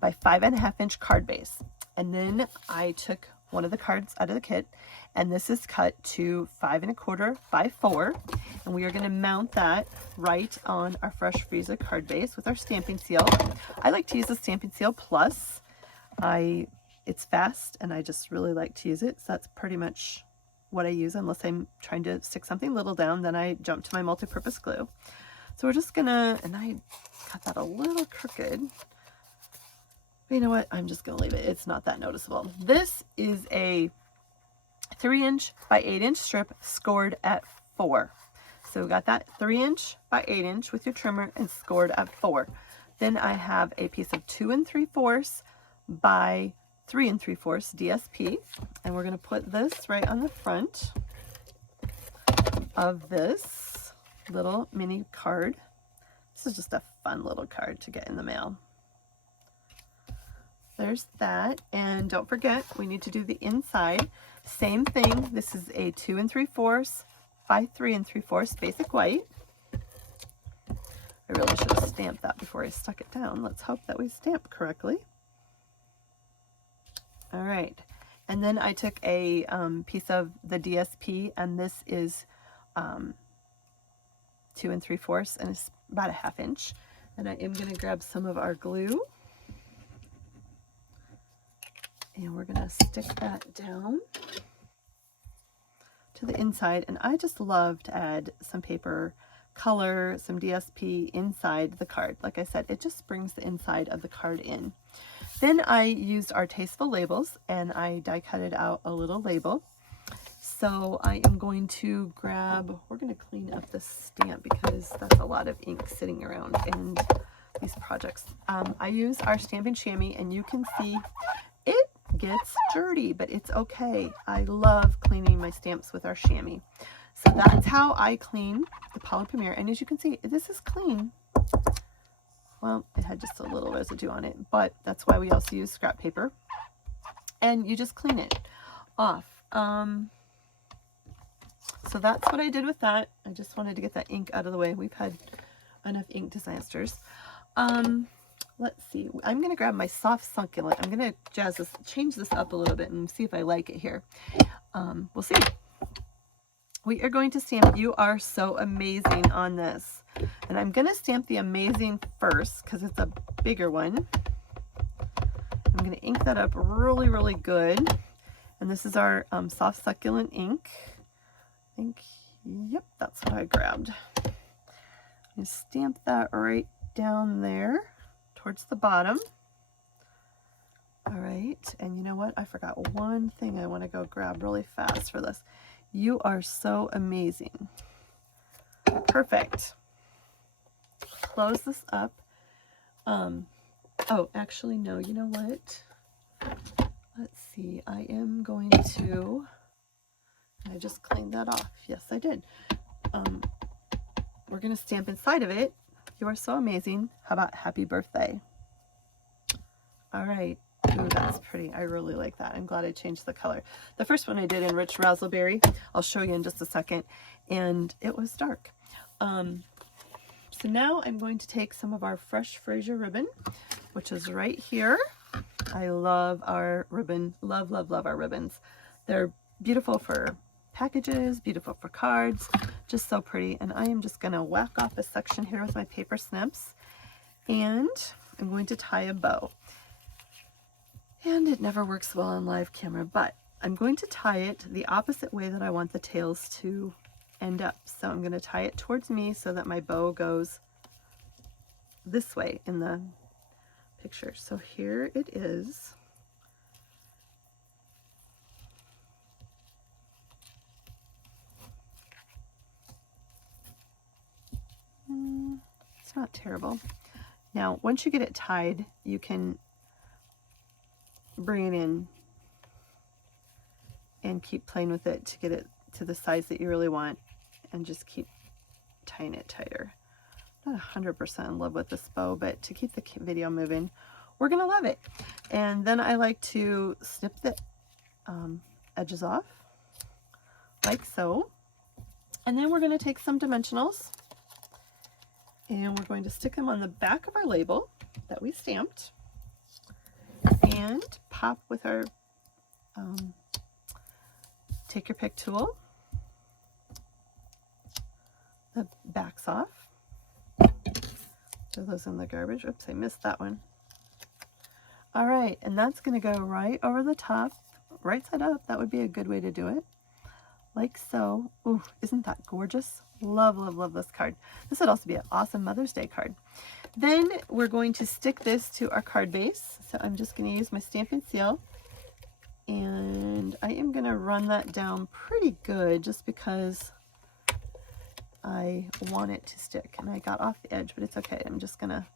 by 5 1/2 inch card base. And then I took one of the cards out of the kit, and this is cut to 5 1/4 by 4, and we are going to mount that right on our Fresh Freesia card base with our stamping seal. I like to use the Stampin' Seal Plus. It's fast, and I just really like to use it, so that's pretty much what I use, unless I'm trying to stick something little down, then I jump to my multi-purpose glue. So we're just gonna, and I got that a little crooked. But you know what? I'm just going to leave it. It's not that noticeable. This is a 3-inch by 8-inch strip scored at 4. So we got that 3-inch by 8-inch with your trimmer and scored at 4. Then I have a piece of 2 3/4 by 3 3/4 DSP. And we're going to put this right on the front of this little mini card. This is just a fun little card to get in the mail. there's that. And don't forget, we need to do the inside. Same thing. This is a 2 3/4 by 3 3/4 basic white. I really should have stamped that before I stuck it down. Let's hope that we stamped correctly. All right. And then I took a piece of the DSP, and this is 2 3/4, and it's about a 1/2 inch. And I am going to grab some of our glue, and we're going to stick that down to the inside. And I just love to add some paper color, some DSP inside the card. Like I said, it just brings the inside of the card in. Then I used our Tasteful Labels, and I die cutted out a little label. So I am going to grab, we're going to clean up the stamp because that's a lot of ink sitting around in these projects. I use our Stampin' Chamois, and you can see it gets dirty, but it's okay. I love cleaning my stamps with our chamois. So that's how I clean the Poly Premier. And as you can see, this is clean. Well, it had just a little residue on it, but that's why we also use scrap paper. And you just clean it off. So that's what I did with that. I just wanted to get that ink out of the way. We've had enough ink disasters. Let's see. I'm going to grab my soft succulent. I'm going to change this up a little bit and see if I like it here. We'll see. We are going to stamp You Are So Amazing on this. And I'm going to stamp the Amazing first because it's a bigger one. I'm going to ink that up really, really good. And this is our soft succulent ink. I think, yep, that's what I grabbed. I'm going to stamp that right down there towards the bottom. All right, and you know what? I forgot one thing I want to go grab really fast for this. You Are So Amazing. Perfect. Close this up. Oh, actually, no, you know what? Let's see. I am going to, I just cleaned that off. Yes, I did. We're going to stamp inside of it. You Are So Amazing. How about Happy Birthday? All right. Ooh, that's pretty. I really like that. I'm glad I changed the color. The first one I did in Rich Razzleberry, I'll show you in just a second, and it was dark. So now I'm going to take some of our Fresh Fraser ribbon, which is right here. I love our ribbon. Love, love, love our ribbons. They're beautiful for packages, beautiful for cards, just so pretty. And I am just going to whack off a section here with my paper snips, and I'm going to tie a bow. And it never works well on live camera, but I'm going to tie it the opposite way that I want the tails to end up. So I'm going to tie it towards me so that my bow goes this way in the picture. So here it is. It's not terrible. Now, once you get it tied, you can bring it in and keep playing with it to get it to the size that you really want, and just keep tying it tighter. Not 100% in love with this bow, but to keep the video moving, we're gonna love it. And then I like to snip the edges off like so, and then we're going to take some dimensionals and we're going to stick them on the back of our label that we stamped, and pop with our take your pick tool the backs off. Throw those in the garbage. Oops, I missed that one. All right, and that's going to go right over the top, right side up. That would be a good way to do it, like so. Ooh, isn't that gorgeous? Love, love, love this card. This would also be an awesome Mother's Day card. Then we're going to stick this to our card base. So I'm just going to use my Stampin' Seal, and I am going to run that down pretty good just because I want it to stick. And I got off the edge, but it's okay. I'm just going to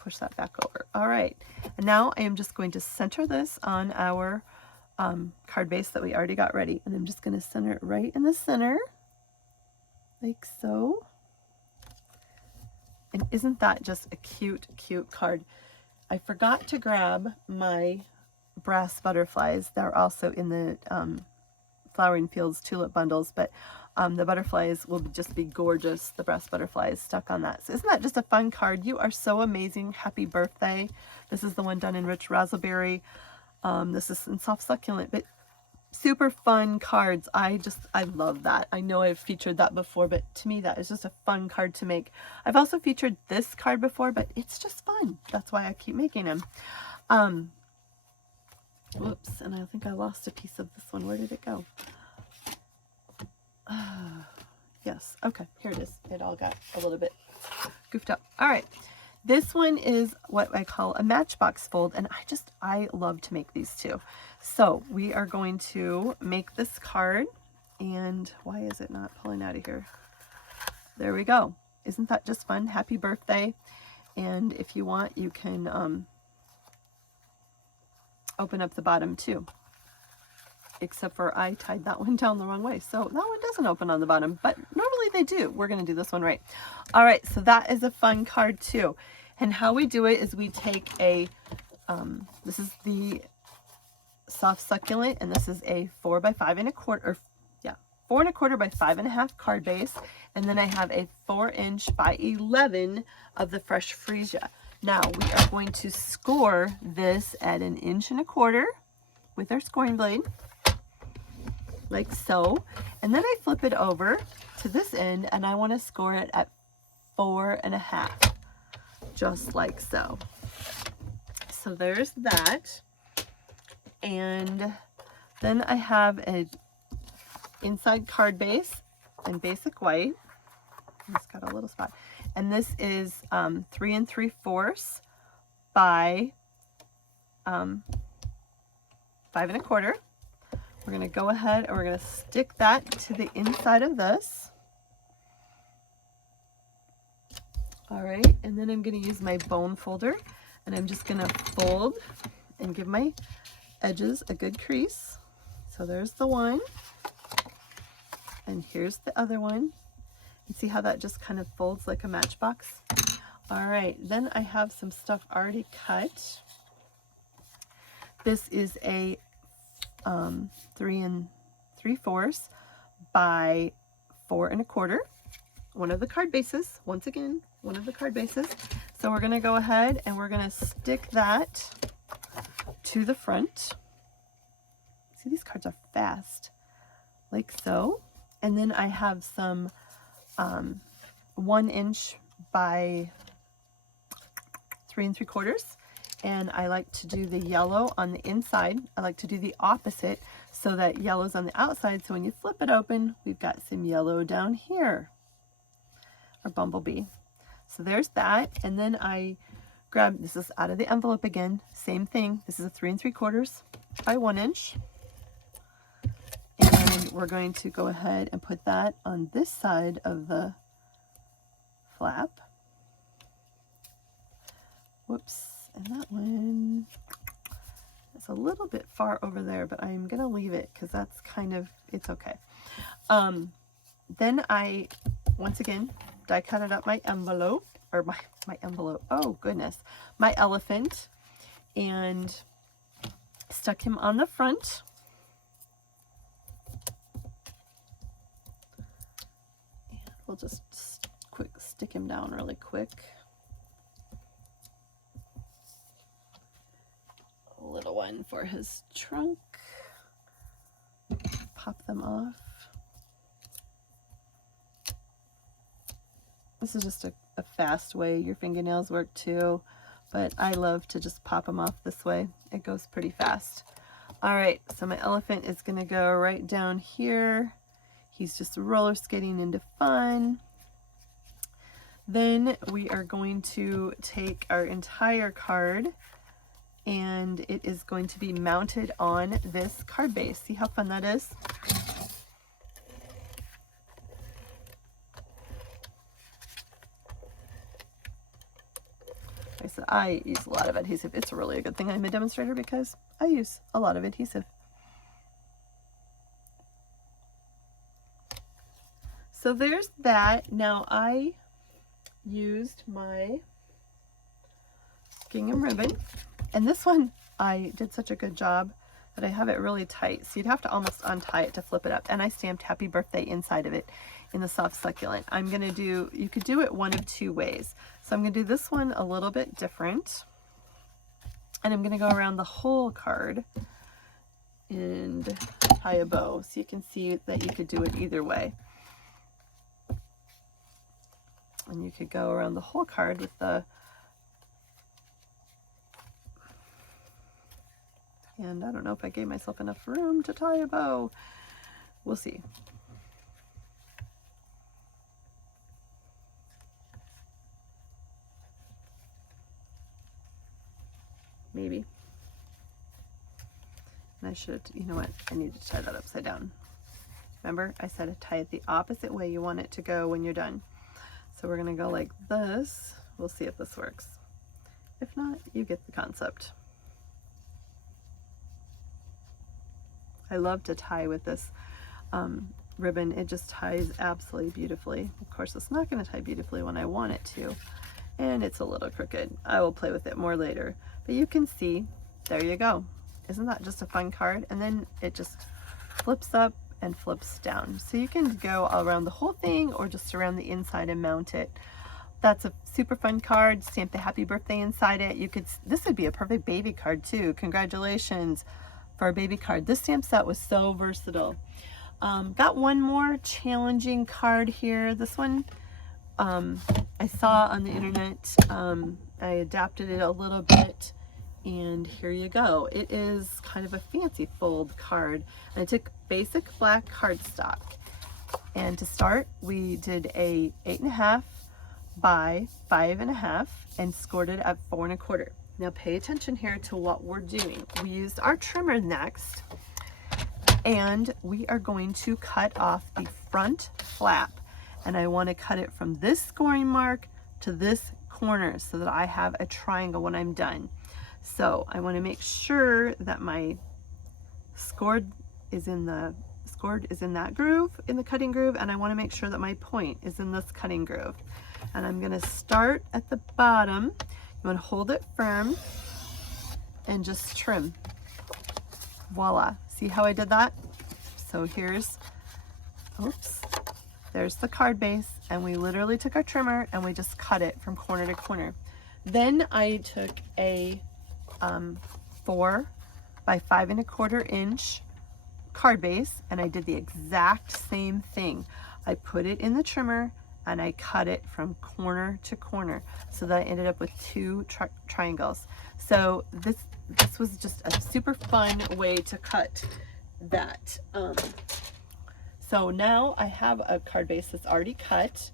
push that back over. All right, and now I am just going to center this on our card base that we already got ready, and I'm just going to center it right in the center, like so. And isn't that just a cute, cute card? I forgot to grab my brass butterflies. They're also in the Flowering Fields tulip bundles, but the butterflies will just be gorgeous. The brass butterflies stuck on that. So isn't that just a fun card? You are so amazing. Happy birthday. This is the one done in Rich Razzleberry. This is in Soft Succulent, but super fun cards. I love that. I know I've featured that before, but to me that is just a fun card to make. I've also featured this card before, but it's just fun. That's why I keep making them. Whoops, and I think I lost a piece of this one. Where did it go? Yes, okay, here it is. It all got a little bit goofed up. All right, this one is what I call a matchbox fold, and I love to make these too. So we are going to make this card, and why is it not pulling out of here? There we go. Isn't that just fun? Happy birthday. And if you want, you can open up the bottom too. Except for I tied that one down the wrong way. So that one doesn't open on the bottom, but normally they do. We're going to do this one right. All right, so that is a fun card too. And how we do it is we take a, this is the Soft Succulent, and this is a 4 by 5 1/4, or yeah, 4 1/4 by 5 1/2 card base. And then I have a 4" by 11 of the Fresh Freesia. Now we are going to score this at 1 1/4" with our scoring blade, like so. And then I flip it over to this end, and I want to score it at 4 1/2, just like so. So there's that. And then I have an inside card base in basic white. It's got a little spot. And this is 3 3/4 by 5 1/4. We're going to go ahead and we're going to stick that to the inside of this. All right, and then I'm going to use my bone folder, and I'm just going to fold and give my edges a good crease. So there's the one, and here's the other one. You see how that just kind of folds like a matchbox? All right, then I have some stuff already cut. This is a 3 3/4 by 4 1/4. One of the card bases, once again, one of the card bases. So we're gonna go ahead and we're gonna stick that to the front. See, these cards are fast, like so. And then I have some 1" by 3 3/4. And I like to do the yellow on the inside. I like to do the opposite so that yellow's on the outside. So when you flip it open, we've got some yellow down here, or bumblebee. So there's that. And then I grab, this is out of the envelope again, same thing. This is a 3 3/4 by 1". And we're going to go ahead and put that on this side of the flap. Whoops. And that one is a little bit far over there, but I'm going to leave it because that's kind of, it's okay. Then I, once again, die cutted up my envelope, or my envelope, oh goodness, my elephant, and stuck him on the front. And we'll just stick him down really quick. Little one for his trunk. Pop them off. This is just a fast way. Your fingernails work too, but I love to just pop them off this way. It goes pretty fast. All right, so my elephant is gonna go right down here. He's just roller skating into fun. Then we are going to take our entire card, and it is going to be mounted on this card base. See how fun that is? I said I use a lot of adhesive. It's really a good thing I'm a demonstrator because I use a lot of adhesive. So there's that. Now I used my gingham ribbon. And this one, I did such a good job that I have it really tight. So you'd have to almost untie it to flip it up. And I stamped happy birthday inside of it in the soft succulent. I'm going to do, you could do it one of two ways. So I'm going to do this one a little bit different. And I'm going to go around the whole card and tie a bow. So you can see that you could do it either way. And you could go around the whole card with the, and I don't know if I gave myself enough room to tie a bow. We'll see. Maybe. And I should, you know what? I need to tie that upside down. Remember, I said tie it the opposite way you want it to go when you're done. So we're gonna go like this. We'll see if this works. If not, you get the concept. I love to tie with this ribbon. It just ties absolutely beautifully. Of course, it's not gonna tie beautifully when I want it to. And it's a little crooked. I will play with it more later. But you can see, there you go. Isn't that just a fun card? And then it just flips up and flips down. So you can go around the whole thing or just around the inside and mount it. That's a super fun card. Stamp the happy birthday inside it. You could, this would be a perfect baby card too. Congratulations for a baby card. This stamp set was so versatile. Got one more challenging card here. This one I saw on the internet. I adapted it a little bit. And here you go. It is kind of a fancy fold card. And I took basic black cardstock. And to start, we did a 8.5 by 5.5 and scored it at 4 1/4. Now pay attention here to what we're doing. We used our trimmer next, and we are going to cut off the front flap. And I want to cut it from this scoring mark to this corner so that I have a triangle when I'm done. So I want to make sure that my scored is in that groove, in the cutting groove, and I want to make sure that my point is in this cutting groove. And I'm going to start at the bottom. You want to hold it firm and just trim. Voila. See how I did that? So here's, oops, there's the card base, and we literally took our trimmer and we just cut it from corner to corner. Then I took a 4 by 5 1/4 inch card base, and I did the exact same thing. I put it in the trimmer and I cut it from corner to corner so that I ended up with two triangles. So this was just a super fun way to cut that. So now I have a card base that's already cut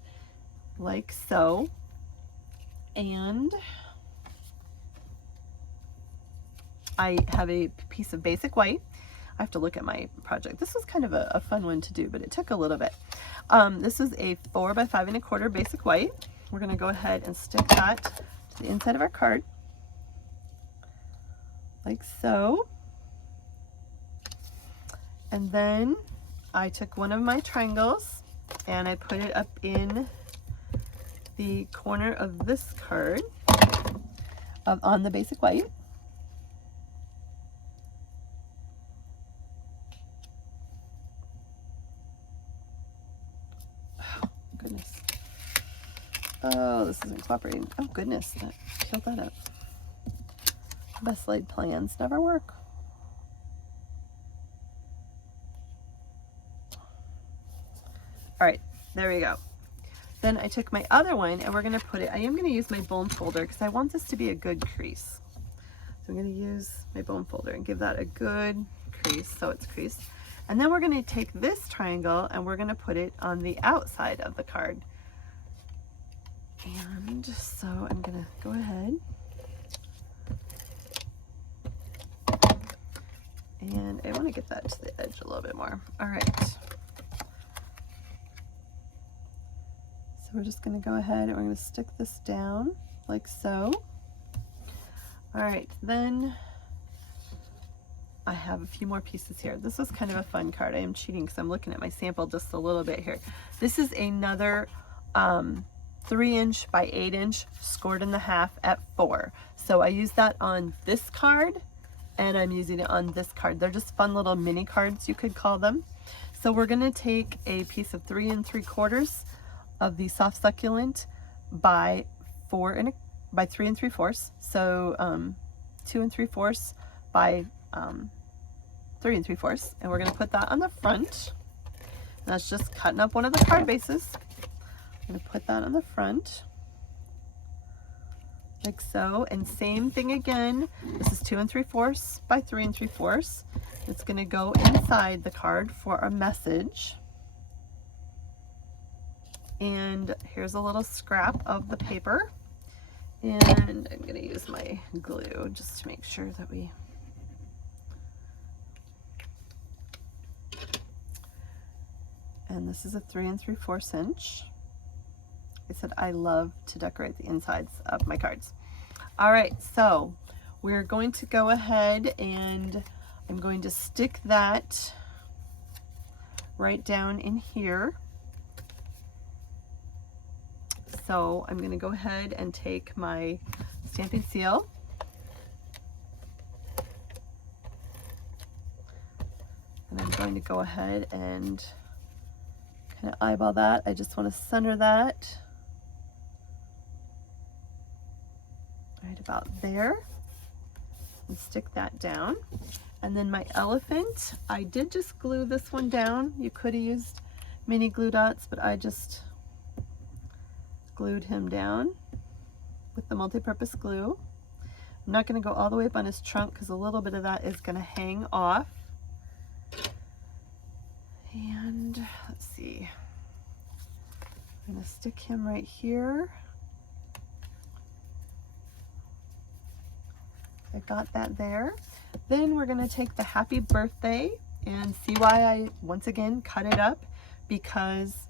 like so, and I have a piece of basic white. I have to look at my project. This was kind of a fun one to do, but it took a little bit. This is a 4 by 5 1/4 basic white. We're going to go ahead and stick that to the inside of our card, like so. And then I took one of my triangles and I put it up in the corner of this card on the basic white. Goodness. Oh, this isn't cooperating. Oh goodness, that killed that up. Best laid plans never work. All right, there we go. Then I took my other one and we're gonna put it, I am gonna use my bone folder because I want this to be a good crease. So I'm gonna use my bone folder and give that a good crease so it's creased. And then we're going to take this triangle and we're going to put it on the outside of the card. And so I'm going to go ahead and I want to get that to the edge a little bit more. All right. So we're just going to go ahead and we're going to stick this down like so. All right, then I have a few more pieces here. This was kind of a fun card. I am cheating because I'm looking at my sample just a little bit here. This is another 3" by 8" scored in the half at 4. So I use that on this card, and I'm using it on this card. They're just fun little mini cards, you could call them. So we're gonna take a piece of 3 3/4 of the soft succulent by 3 3/4. So 2 3/4 by 3 3/4, and we're gonna put that on the front. And that's just cutting up one of the card bases. I'm gonna put that on the front, like so. And same thing again. This is 2 3/4 by 3 3/4. It's gonna go inside the card for a message. And here's a little scrap of the paper. And I'm gonna use my glue just to make sure that we... And this is a 3 3/4". I said I love to decorate the insides of my cards. All right, so we're going to go ahead and I'm going to stick that right down in here. So I'm going to go ahead and take my Stampin' Seal. And I'm going to go ahead and kind of eyeball that. I just want to center that right about there and stick that down. And then my elephant, I did just glue this one down. You could have used mini glue dots, but I just glued him down with the multi-purpose glue. I'm not going to go all the way up on his trunk because a little bit of that is going to hang off. And let's see, I'm going to stick him right here. I got that there. Then we're going to take the happy birthday and see why I once again cut it up, because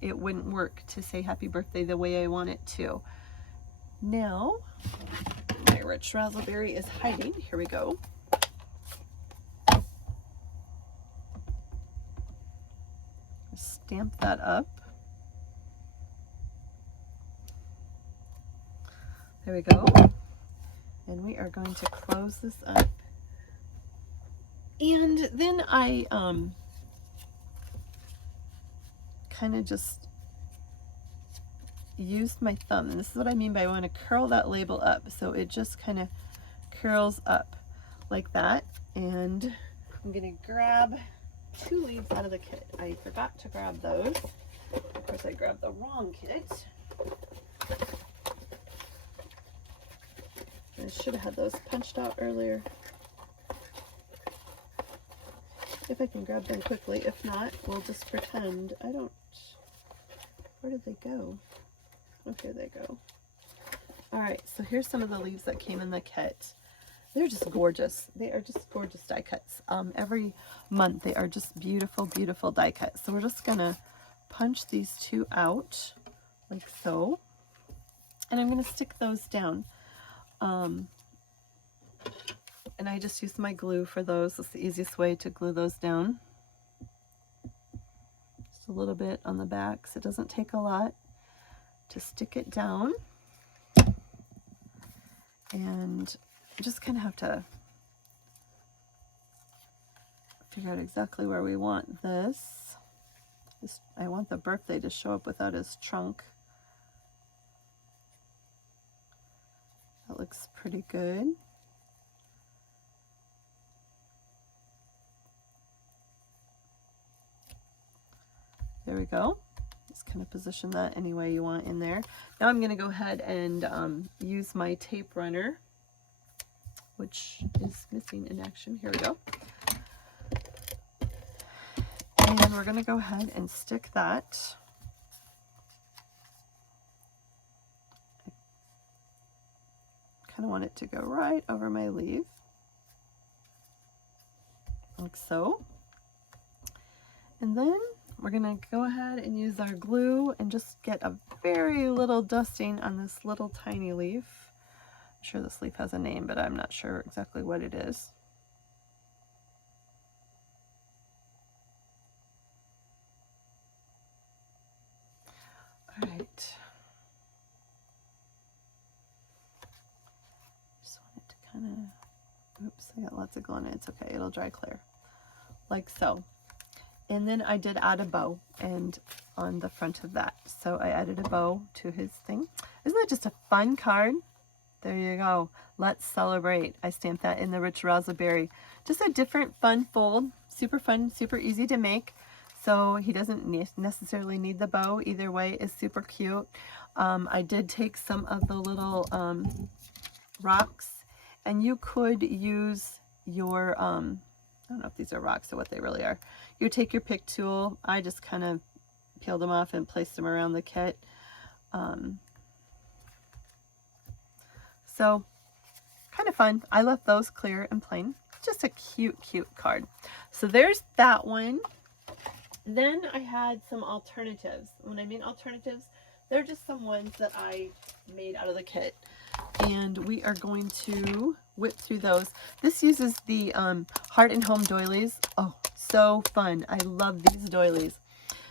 it wouldn't work to say happy birthday the way I want it to. Now, my rich razzleberry is hiding. Here we go. Stamp that up. There we go. And we are going to close this up. And then I kind of just used my thumb, and this is what I mean by I want to curl that label up, so it just kind of curls up like that. And I'm going to grab 2 leaves out of the kit. I forgot to grab those. Of course, I grabbed the wrong kit. I should have had those punched out earlier. If I can grab them quickly. If not, we'll just pretend. I don't... Where did they go? Oh, here they go. Alright, so here's some of the leaves that came in the kit. They're just gorgeous. They are just gorgeous die cuts. Every month they are just beautiful, beautiful die cuts. So we're just going to punch these 2 out like so. And I'm going to stick those down. And I just used my glue for those. That's the easiest way to glue those down. Just a little bit on the back, so it doesn't take a lot to stick it down. And you just kind of have to figure out exactly where we want this. I want the birthday to show up without his trunk. That looks pretty good. There we go. Just kind of position that any way you want in there. Now I'm going to go ahead and use my tape runner, which is missing in action. Here we go. And we're going to go ahead and stick that. I kind of want it to go right over my leaf, like so. And then we're going to go ahead and use our glue and just get a very little dusting on this little tiny leaf. I'm sure this leaf has a name, but I'm not sure exactly what it is. All right, oops, I got lots of glue on it. It's okay, it'll dry clear. Like so. And then I did add a bow and on the front of that. So I added a bow to his thing. Isn't that just a fun card? There you go. Let's celebrate. I stamped that in the Rich Raspberry. Just a different fun fold. Super fun, super easy to make. So he doesn't necessarily need the bow. Either way is super cute. I did take some of the little rocks, and you could use your, I don't know if these are rocks or what they really are. You take your pick tool. I just kind of peeled them off and placed them around the kit. So kind of fun. I left those clear and plain. Just a cute, cute card. So there's that one. Then I had some alternatives. When I mean alternatives, they're just some ones that I made out of the kit. And we are going to whip through those. This uses the Heart and Home doilies. Oh, so fun. I love these doilies.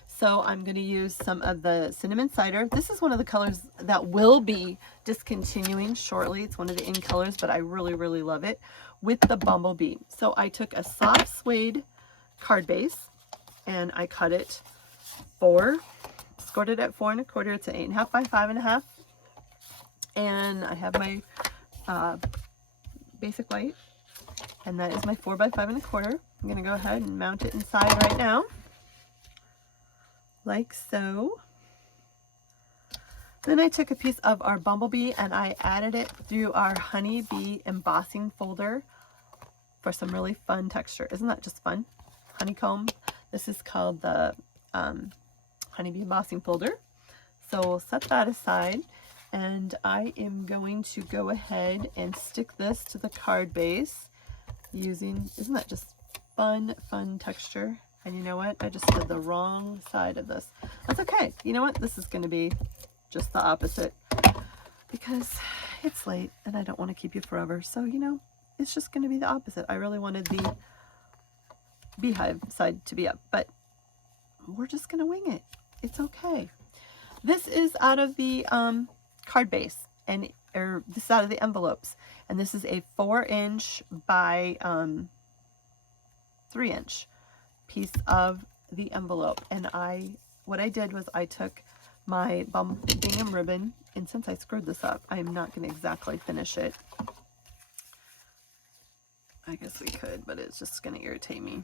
So I'm going to use some of the Cinnamon Cider. This is one of the colors that will be discontinuing shortly. It's one of the in colors, but I really, really love it, with the Bumblebee. So I took a soft suede card base and I cut it scored it at 4 1/4. It's an 8.5 by 5.5. And I have my basic white, and that is my 4 by 5 1/4. I'm going to go ahead and mount it inside right now, like so. Then I took a piece of our Bumblebee and I added it through our Honeybee embossing folder for some really fun texture. Isn't that just fun? Honeycomb. This is called the Honeybee embossing folder. So we'll set that aside, and I am going to go ahead and stick this to the card base using, isn't that just fun, fun texture? And you know what? I just did the wrong side of this. That's okay. You know what? This is going to be just the opposite because it's late and I don't want to keep you forever. So, you know, it's just going to be the opposite. I really wanted the beehive side to be up, but we're just going to wing it. It's okay. This is out of the card base, or this is out of the envelopes. And this is a 4-inch by 3-inch piece of the envelope. And what I did was I took my gingham ribbon, and since I screwed this up, I'm not going to exactly finish it. I guess we could, but it's just going to irritate me.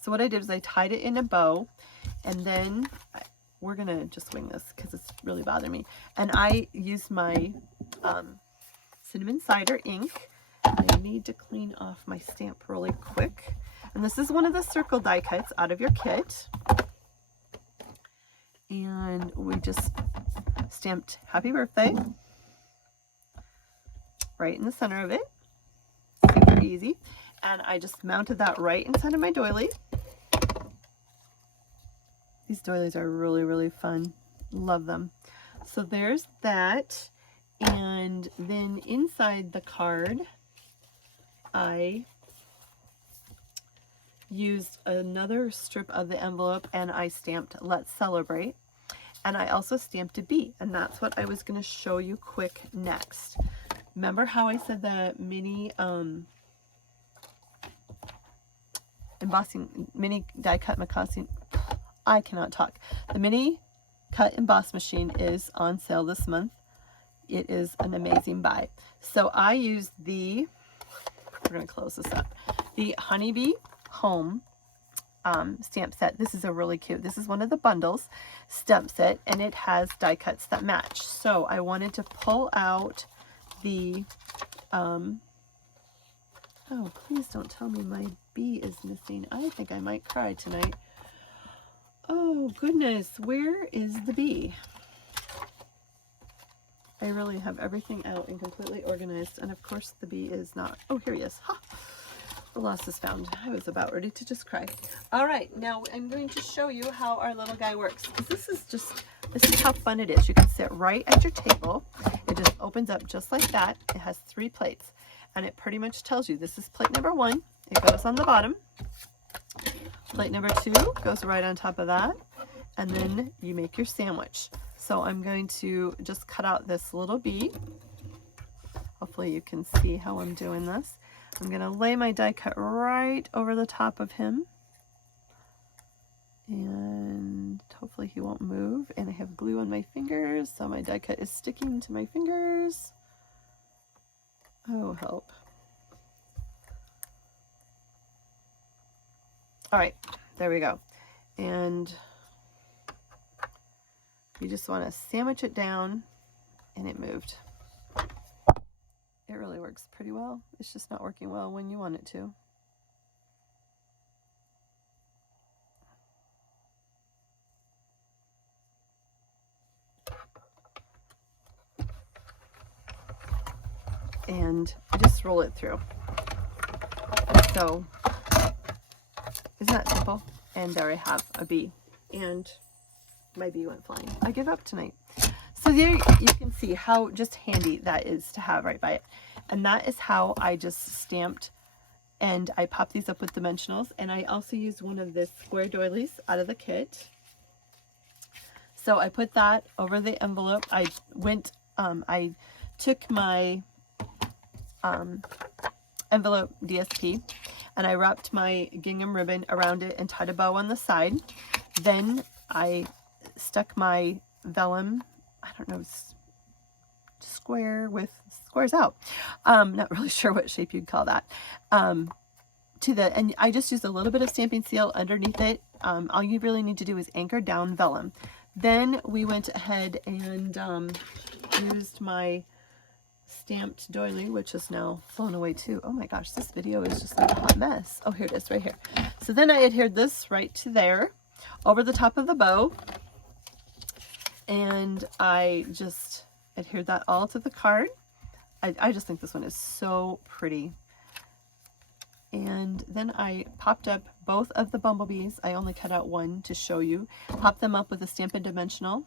So what I did is I tied it in a bow, and then we're going to just wing this because it's really bothering me. And I used my Cinnamon Cider ink. I need to clean off my stamp really quick. And this is one of the circle die cuts out of your kit. And we just stamped Happy Birthday right in the center of it. Super easy. And I just mounted that right inside of my doily. These doilies are really, really fun. Love them. So there's that. And then inside the card, I used another strip of the envelope and I stamped Let's Celebrate. And I also stamped a bee, and that's what I was going to show you quick next. Remember how I said the mini mini die cut embossing, I cannot talk. The mini cut emboss machine is on sale this month. It is an amazing buy. So I used we're going to close this up, the Honeybee Home stamp set. This is a really cute, this is one of the bundles stamp set, and it has die cuts that match. So I wanted to pull out the oh, please don't tell me my bee is missing. I think I might cry tonight. Oh goodness, where is the bee? I really have everything out and completely organized, and of course the bee is not. Oh, here he is. Ha! The lost is found. I was about ready to just cry. All right, now I'm going to show you how our little guy works, because this is how fun it is. You can sit right at your table. It just opens up just like that. It has 3 plates, and it pretty much tells you this is plate number 1. It goes on the bottom. Plate number 2 goes right on top of that, and then you make your sandwich. So I'm going to just cut out this little bee. Hopefully you can see how I'm doing this. I'm going to lay my die cut right over the top of him. And hopefully he won't move. And I have glue on my fingers, so my die cut is sticking to my fingers. Oh, help. All right, there we go. And you just want to sandwich it down, and it moved. It really works pretty well. It's just not working well when you want it to. And just roll it through. So, isn't that simple? And there I have a bee. And my bee went flying. I give up tonight. So there you can see how just handy that is to have right by it. And that is how I just stamped, and I popped these up with dimensionals. And I also used one of the square doilies out of the kit. So I put that over the envelope. I took my envelope DSP and I wrapped my gingham ribbon around it and tied a bow on the side. Then I stuck my vellum, I don't know, square with squares out. Not really sure what shape you'd call that. And I just used a little bit of stamping seal underneath it. All you really need to do is anchor down vellum. Then we went ahead and used my stamped doily, which is now flown away too. Oh my gosh, this video is just like a hot mess. Oh, here it is right here. So then I adhered this right to there over the top of the bow, and I just adhered that all to the card. I just think this one is so pretty. And then I popped up both of the bumblebees. I only cut out one to show you. Popped them up with a Stampin' Dimensional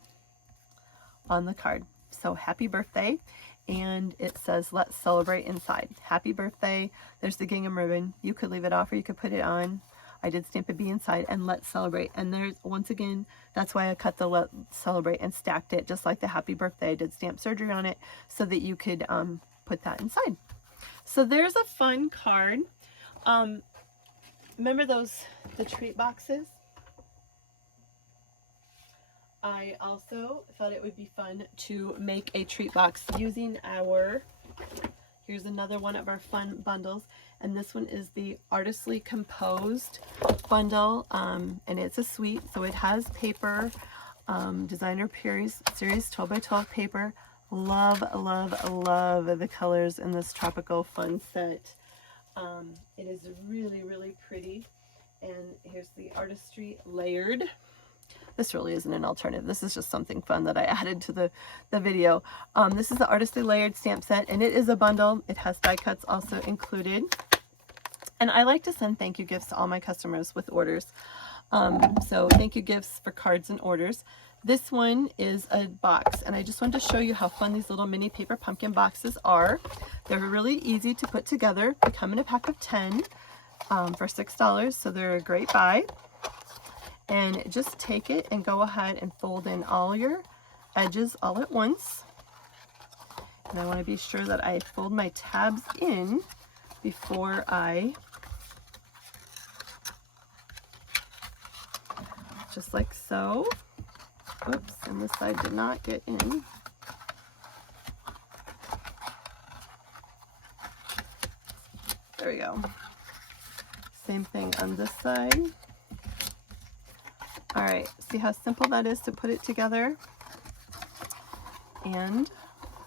on the card. So happy birthday. And it says, let's celebrate inside. Happy birthday. There's the gingham ribbon. You could leave it off or you could put it on. I did stamp a bee inside, and let's celebrate. And there's, once again, that's why I cut the let's celebrate and stacked it just like the happy birthday. I did stamp surgery on it so that you could put that inside. So there's a fun card. Remember the treat boxes? I also thought it would be fun to make a treat box using here's another one of our fun bundles, and this one is the Artistly Composed bundle, and it's a suite, so it has paper, designer series 12 by 12 paper. Love, love, love the colors in this tropical fun set. It is really, really pretty. And here's the Artistry Layered. This really isn't an alternative. This is just something fun that I added to the video. This is the Artistry Layered stamp set, and it is a bundle. It has die cuts also included. And I like to send thank you gifts to all my customers with orders. So thank you gifts for cards and orders. This one is a box, and I just wanted to show you how fun these little mini paper pumpkin boxes are. They're really easy to put together. They come in a pack of 10 for $6, so they're a great buy. And just take it and go ahead and fold in all your edges all at once. And I want to be sure that I fold my tabs in before I, just like so. Oops, and this side did not get in. There we go. Same thing on this side. All right, see how simple that is to put it together? And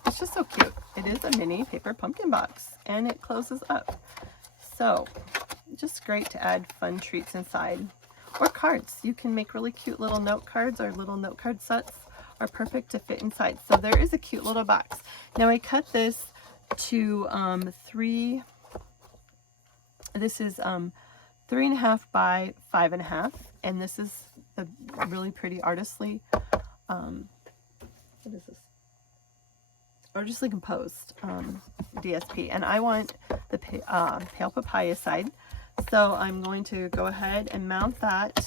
it's just so cute. It is a mini paper pumpkin box, and it closes up. So just great to add fun treats inside. Or cards. You can make really cute little note cards, or little note card sets are perfect to fit inside. So there is a cute little box. Now I cut this to this is 3.5 by 5.5, and this is the really pretty Artistly, what is this? Artistly Composed DSP, and I want the pale papaya side. So I'm going to go ahead and mount that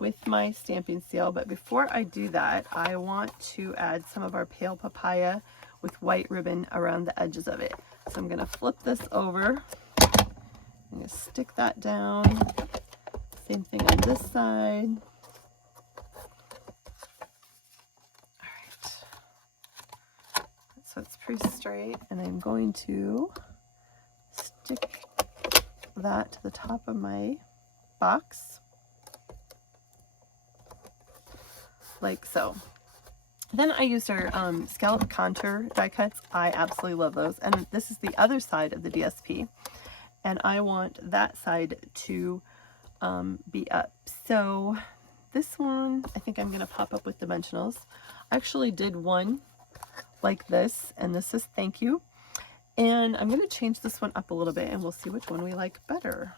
with my Stampin' Seal. But before I do that, I want to add some of our Pale Papaya with white ribbon around the edges of it. So I'm going to flip this over. I'm going to stick that down. Same thing on this side. All right. So it's pretty straight, and I'm going to stick that to the top of my box, like so. Then I used our scallop contour die cuts. I absolutely love those. And this is the other side of the DSP. And I want that side to be up. So this one, I think I'm going to pop up with dimensionals. I actually did one like this, and this is thank you. And I'm going to change this one up a little bit, and we'll see which one we like better.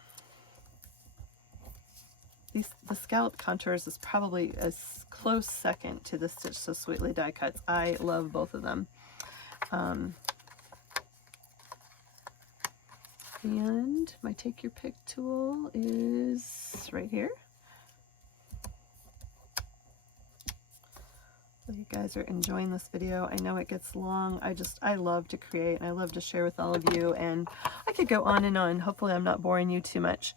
The scallop contours is probably a close second to the Stitch So Sweetly die cuts. I love both of them. And my Take Your Pick tool is right here. So you guys are enjoying this video. I know it gets long. I love to create, and I love to share with all of you, and I could go on and on. Hopefully I'm not boring you too much.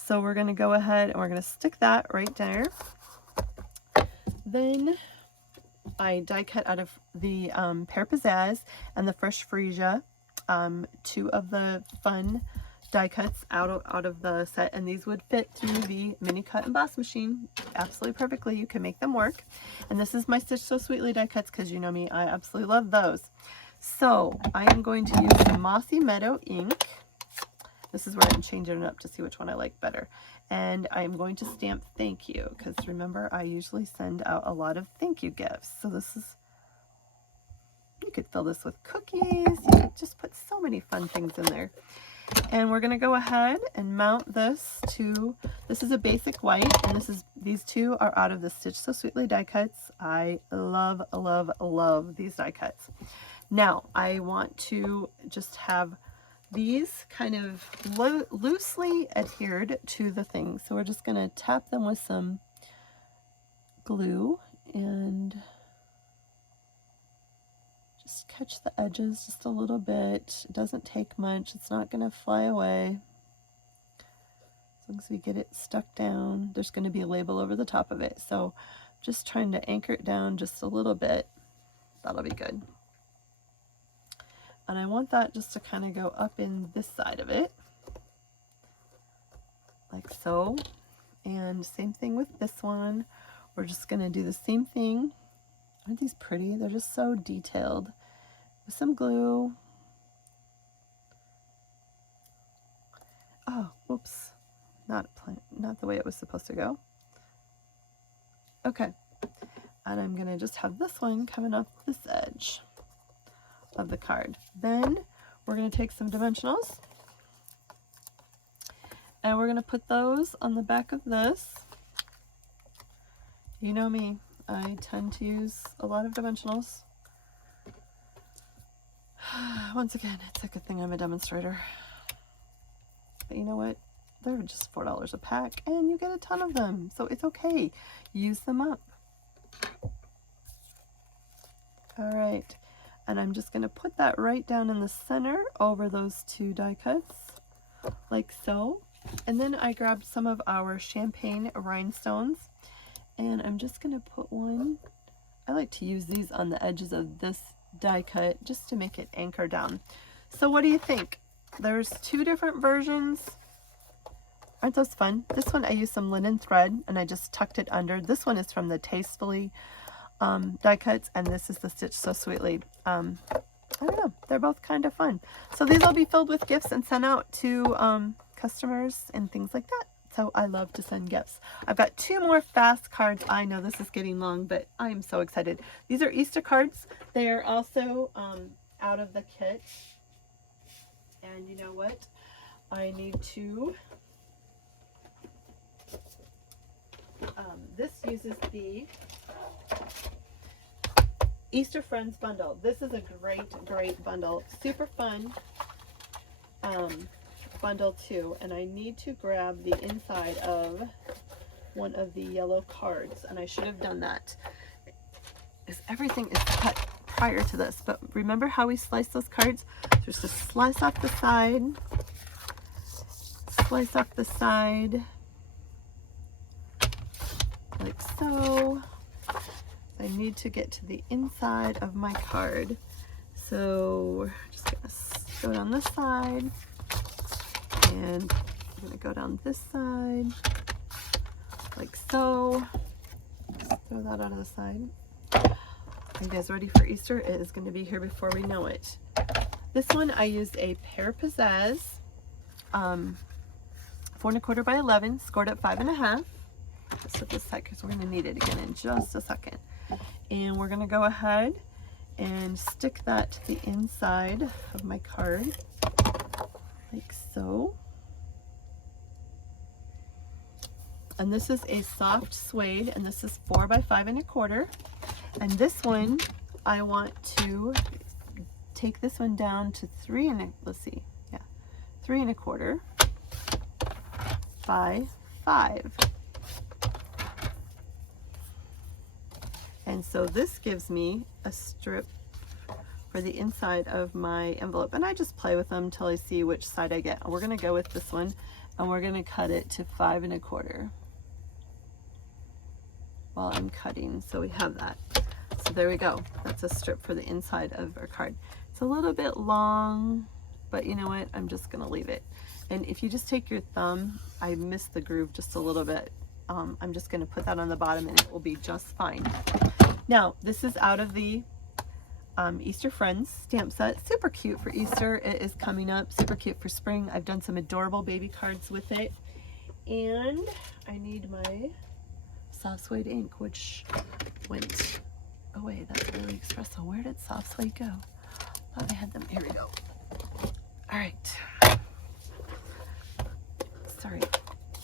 So we're going to go ahead and we're going to stick that right there. Then I die cut out of the Pear Pizzazz and the Fresh Freesia, two of the fun die cuts out of the set, and these would fit through the mini cut emboss machine absolutely perfectly. You can make them work. And this is my Stitch So Sweetly die cuts, because you know me, I absolutely love those. So I am going to use the Mossy Meadow ink. This is where I'm changing it up to see which one I like better. And I'm going to stamp thank you, because remember, I usually send out a lot of thank you gifts. So this is, you could fill this with cookies. You could just put so many fun things in there. And we're going to go ahead and mount this to, this is a basic white, and these two are out of the Stitch So Sweetly die cuts. I love, love, love these die cuts. Now, I want to just have these kind of loosely adhered to the thing. So we're just going to tap them with some glue and just catch the edges just a little bit. It doesn't take much. It's not going to fly away. As long as we get it stuck down, there's going to be a label over the top of it. So just trying to anchor it down just a little bit. That'll be good. And I want that just to kind of go up in this side of it, like so. And same thing with this one. We're just going to do the same thing. Aren't these pretty? They're just so detailed. With some glue. Oh, whoops. Not the way it was supposed to go. Okay. And I'm going to just have this one coming off this edge of the card. Then we're going to take some dimensionals, and we're going to put those on the back of this. You know me, I tend to use a lot of dimensionals. Once again, it's a good thing I'm a demonstrator. But you know what? They're just $4 a pack, and you get a ton of them, so it's okay. Use them up. All right. And I'm just going to put that right down in the center over those two die cuts, like so. And then I grabbed some of our champagne rhinestones, and I'm just going to put one. I like to use these on the edges of this die cut just to make it anchor down. So what do you think? There's two different versions. Aren't those fun? This one I used some linen thread, and I just tucked it under. This one is from the Tastefully die cuts, and this is the Stitch So Sweetly. I don't know, they're both kind of fun. So these will be filled with gifts and sent out to customers and things like that. So I love to send gifts. I've got two more fast cards. I know this is getting long, but I am so excited. These are Easter cards. They are also out of the kit. And you know what? I need to this uses the Easter Friends bundle. This is a great bundle. Super fun bundle too. And I need to grab the inside of one of the yellow cards, and I should have done that. Everything is cut prior to this, but remember how we slice those cards? Just to slice off the side, like so. I need to get to the inside of my card, so we're just gonna go down this side, and I'm gonna go down this side like so. Just throw that out of the side. Are you guys ready for Easter? It is going to be here before we know it. This one I used a Pear Pizzazz 4 1/4 by 11, scored at 5.5. Let's put this aside because we're going to need it again in just a second. And we're going to go ahead and stick that to the inside of my card like so. And this is a soft suede, and this is 4 by 5 1/4. And this one, I want to take this one down to 3 1/4 by 5. And so this gives me a strip for the inside of my envelope. And I just play with them until I see which side I get. We're going to go with this one, and we're going to cut it to 5 1/4 while I'm cutting. So we have that. So there we go. That's a strip for the inside of our card. It's a little bit long, but you know what? I'm just going to leave it. And if you just take your thumb, I missed the groove just a little bit. I'm just going to put that on the bottom, and it will be just fine. Now, this is out of the Easter Friends stamp set. Super cute for Easter. It is coming up. Super cute for spring. I've done some adorable baby cards with it. And I need my soft suede ink, which went away. That's really espresso. Where did soft suede go? Thought I had them. Here we go. All right. Sorry.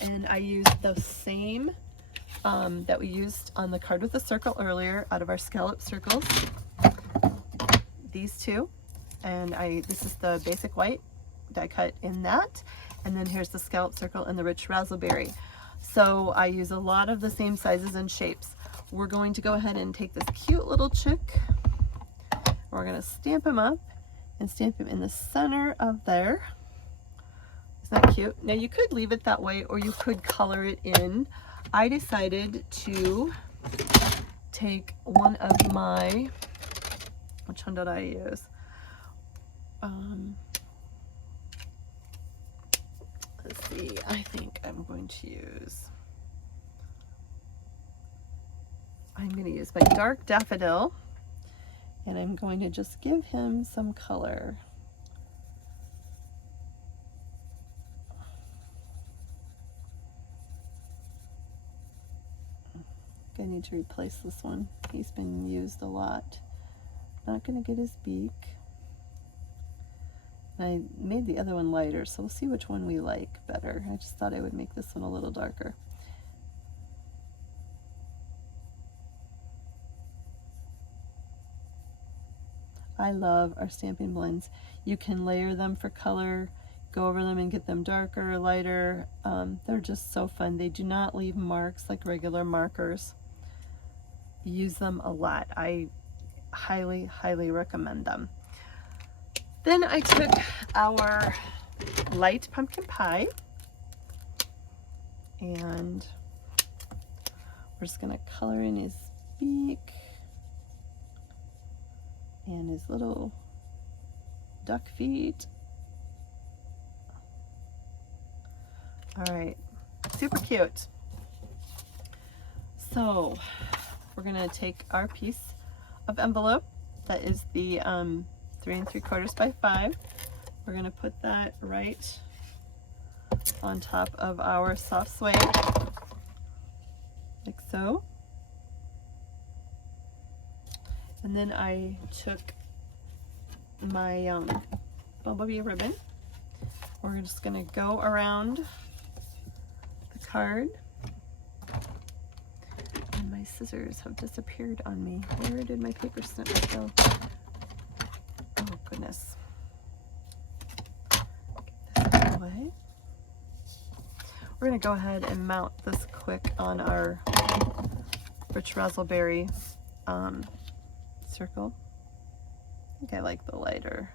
And I used the same that we used on the card with the circle earlier out of our scallop circles. These two. And this is the basic white die cut in that. And then here's the scallop circle and the rich razzleberry. So I use a lot of the same sizes and shapes. We're going to go ahead and take this cute little chick. We're going to stamp him up and stamp him in the center of there. Isn't that cute? Now you could leave it that way, or you could color it in. I decided to take one of my, which one did I use? Let's see, I think I'm going to use my dark daffodil, and I'm going to just give him some color. I need to replace this one. He's been used a lot. Not going to get his beak. I made the other one lighter, so we'll see which one we like better. I just thought I would make this one a little darker. I love our stamping blends. You can layer them for color, go over them and get them darker or lighter. They're just so fun. They do not leave marks like regular markers. Use them a lot. I highly, highly recommend them. Then I took our light pumpkin pie, and we're just gonna color in his beak and his little duck feet. All right, super cute. So we're gonna take our piece of envelope that is the 3 3/4 by 5. We're going to put that right on top of our soft suede, like so. And then I took my bumblebee ribbon. We're just going to go around the card. And my scissors have disappeared on me. Where did my paper snip go? Oh goodness. Get this out of the way. we're going to go ahead and mount this quick on our Rich Razzleberry circle. I think I like the lighter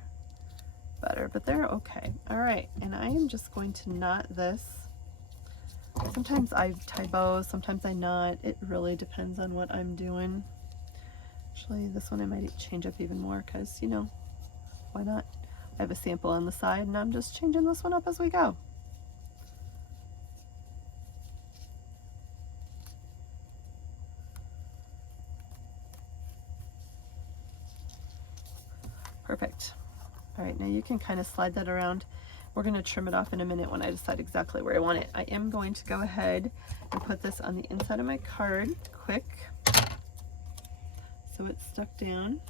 better, but they're okay. All right, and I am just going to knot this. Sometimes I tie bows, sometimes I knot. It really depends on what I'm doing. Actually, this one I might change up even more because, you know, why not? I have a sample on the side and I'm just changing this one up as we go. Perfect. All right, now you can kind of slide that around. We're going to trim it off in a minute when I decide exactly where I want it. I am going to go ahead and put this on the inside of my card quick so it's stuck down.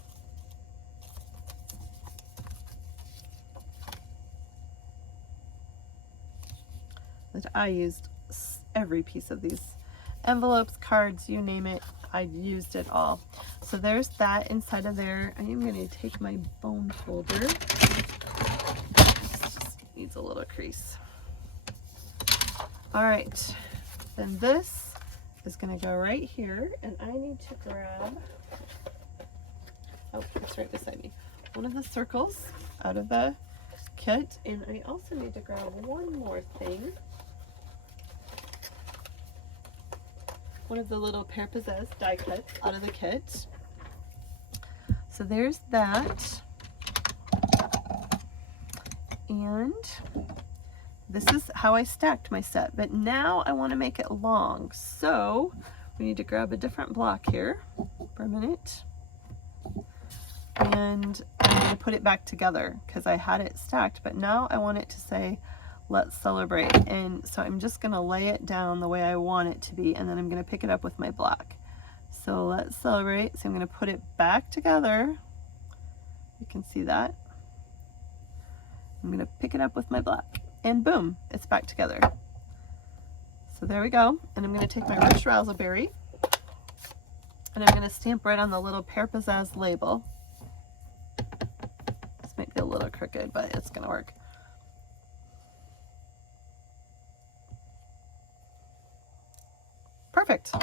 That I used every piece of these envelopes, cards, you name it, I used it all. So there's that inside of there. I am going to take my bone folder. Needs a little crease. All right, then this is going to go right here, and I need to grab, oh, it's right beside me, one of the circles out of the kit, and I also need to grab one more thing. One of the little Père Pizzazz die cuts out of the kit. So there's that. And this is how I stacked my set, but now I want to make it long. So we need to grab a different block here for a minute. And I'm going to put it back together because I had it stacked, but now I want it to say, let's celebrate. And so I'm just going to lay it down the way I want it to be, and then I'm going to pick it up with my block. So let's celebrate. So I'm going to put it back together. You can see that. I'm going to pick it up with my block, and boom, it's back together. So there we go. And I'm going to take my Rich Razzleberry, and I'm going to stamp right on the little Père Pizzazz label. This might be a little crooked, but it's going to work. Perfect.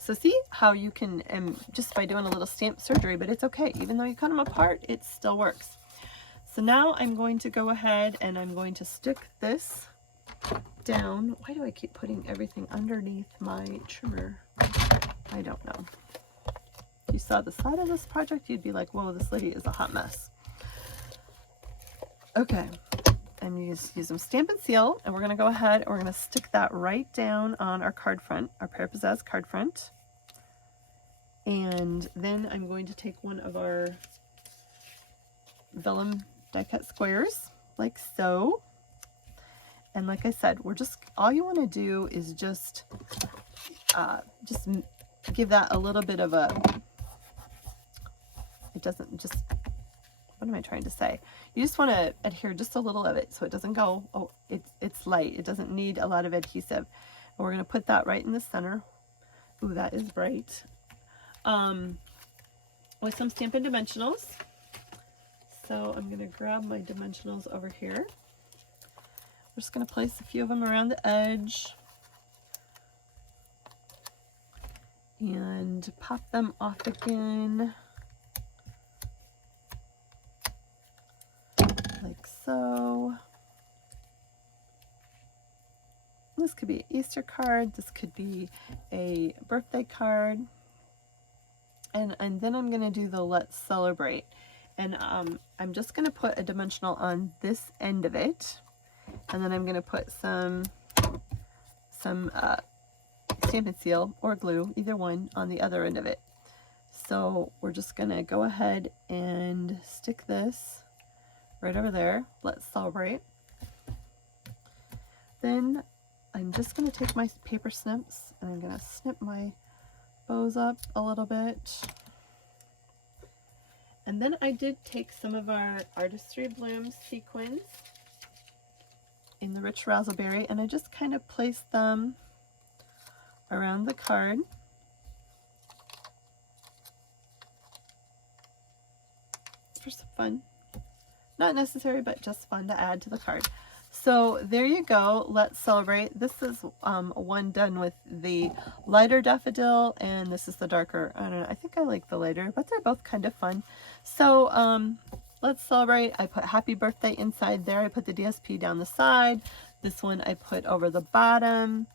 So see how you can, just by doing a little stamp surgery, but it's okay. Even though you cut them apart, it still works. So now I'm going to go ahead and I'm going to stick this down. Why do I keep putting everything underneath my trimmer? I don't know. If you saw the side of this project, you'd be like, whoa, this lady is a hot mess. Okay. I'm going to use some Stampin' Seal, and we're going to go ahead and we're going to stick that right down on our card front, our Père Pizzazz card front. And then I'm going to take one of our vellum die cut squares, like so. And like I said, we're just, all you want to do is just give that a little bit of a, it doesn't just, what am I trying to say? You just want to adhere just a little of it so it doesn't go, oh, it's light. It doesn't need a lot of adhesive. And we're going to put that right in the center. Ooh, that is bright. With some Stampin' Dimensionals. So I'm going to grab my dimensionals over here. We're just going to place a few of them around the edge. And pop them off again. Like so. This could be an Easter card. This could be a birthday card. And then I'm going to do the Let's Celebrate. And I'm just going to put a dimensional on this end of it. And then I'm going to put some Stampin' Seal or glue, either one, on the other end of it. So we're just going to go ahead and stick this right over there. Let's Celebrate. Then I'm just going to take my paper snips and I'm going to snip my bows up a little bit. And then I did take some of our Artistry Blooms sequins in the Rich Razzleberry, and I just kind of placed them around the card. For some fun. Not necessary, but just fun to add to the card. So there you go. Let's celebrate. This is one done with the lighter daffodil, and this is the darker. I don't know. I think I like the lighter, but they're both kind of fun. So let's celebrate. I put happy birthday inside there. I put the DSP down the side. This one I put over the bottom.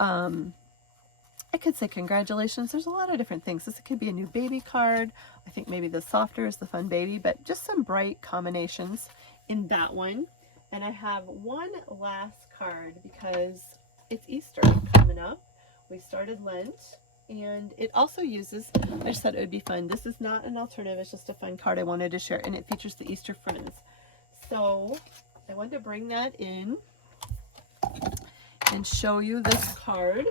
I could say congratulations. There's a lot of different things. This could be a new baby card. I think maybe the softer is the fun baby, but just some bright combinations in that one. And I have one last card because it's Easter coming up. We started Lent, and it also uses, I just thought it would be fun. This is not an alternative, it's just a fun card I wanted to share, and it features the Easter Friends. So I wanted to bring that in and show you this card.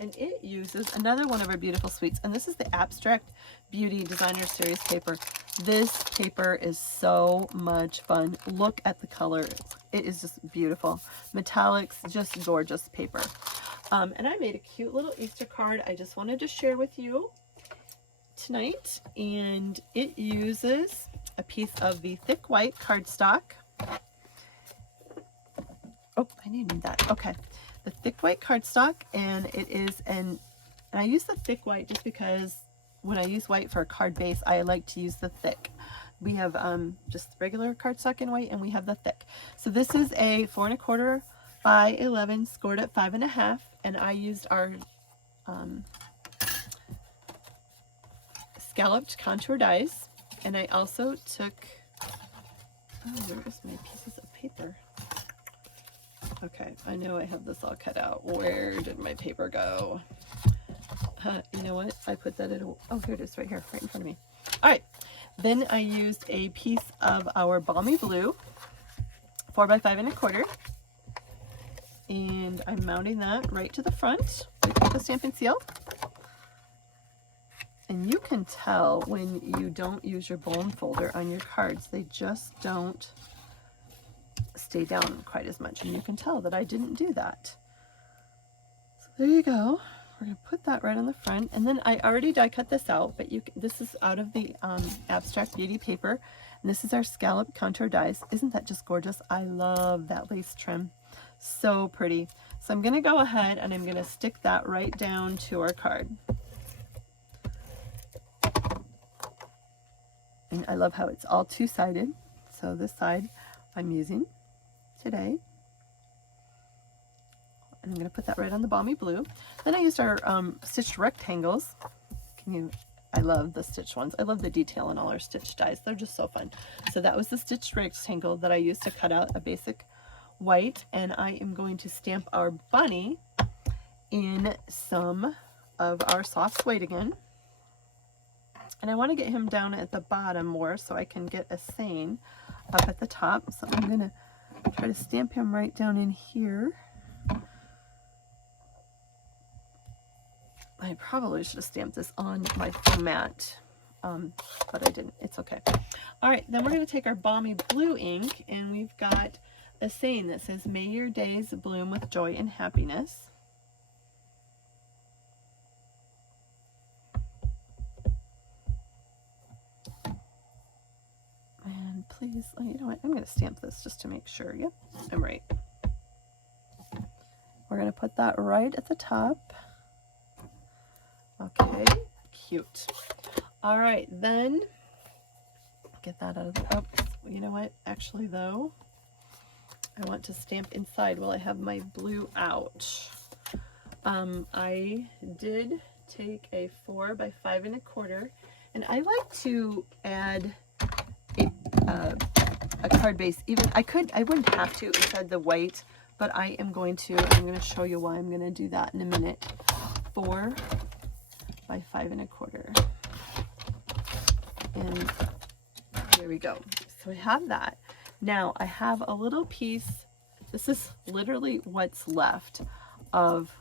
And it uses another one of our beautiful sweets, and this is the Abstract Beauty Designer Series paper. This paper is so much fun. Look at the colors. It is just beautiful. Metallics, just gorgeous paper. And I made a cute little Easter card I just wanted to share with you tonight, and it uses a piece of the thick white cardstock. Oh, I needed that. Okay. The thick white cardstock, and it is and I use the thick white just because when I use white for a card base, I like to use the thick. We have just regular cardstock in white, and we have the thick. So this is a 4 1/4 by 11 scored at 5 1/2, and I used our scalloped contour dies, and I also took, oh, where's my pieces of paper? Okay, I know I have this all cut out. Where did my paper go? You know what? I put that in. Oh, here it is, right here, right in front of me. All right. Then I used a piece of our Balmy Blue, 4 by 5 1/4, and I'm mounting that right to the front with the Stampin' Seal. And you can tell when you don't use your bone folder on your cards; they just don't stay down quite as much, and you can tell that I didn't do that. So there you go. We're going to put that right on the front, and then I already die cut this out, but this is out of the Abstract Beauty paper, and this is our scallop contour dies. Isn't that just gorgeous? I love that lace trim, so pretty. So I'm going to go ahead and I'm going to stick that right down to our card. And I love how it's all two-sided. So this side I'm using today, and I'm going to put that right on the Balmy Blue. Then I used our stitched rectangles. I love the stitched ones. I love the detail in all our stitched dies. They're just so fun. So that was the stitched rectangle that I used to cut out a basic white, and I am going to stamp our bunny in some of our soft suede again. And I want to get him down at the bottom more so I can get a seine up at the top. So I'm going to try to stamp him right down in here. I probably should have stamped this on my foam mat, but I didn't. It's okay. All right, then we're going to take our Balmy Blue ink, and we've got a saying that says, "May your days bloom with joy and happiness." And please, you know what? I'm going to stamp this just to make sure. Yep, I'm right. We're going to put that right at the top. Okay, cute. All right, then get that out of the, oh, you know what? Actually, though, I want to stamp inside while I have my blue out. I did take a 4 by 5 1/4, and I like to add a card base. Even I wouldn't have to inside the white, but I am going to. I'm going to show you why I'm going to do that in a minute. 4 by 5 1/4, and there we go. So I have that. Now I have a little piece. This is literally what's left of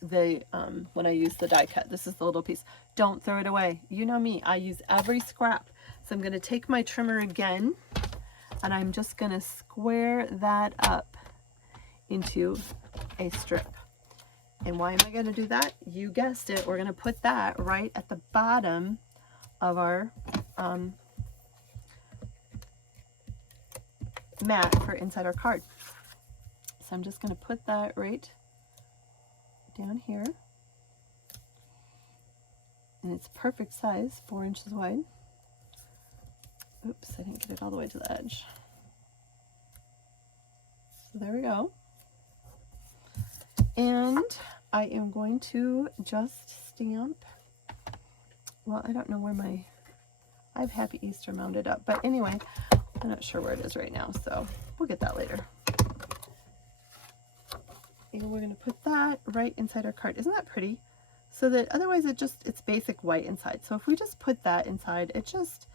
the when I use the die cut. This is the little piece. Don't throw it away. You know me, I use every scrap. So I'm going to take my trimmer again, and I'm just going to square that up into a strip. And why am I going to do that? You guessed it. We're going to put that right at the bottom of our mat for inside our card. So I'm just going to put that right down here. And it's perfect size, 4 inches wide. Oops, I didn't get it all the way to the edge. So there we go. And I am going to just stamp. Well, I don't know where I have Happy Easter mounted up, but anyway, I'm not sure where it is right now, so we'll get that later. And we're going to put that right inside our card. Isn't that pretty? So that otherwise it's basic white inside. So if we just put that inside, it just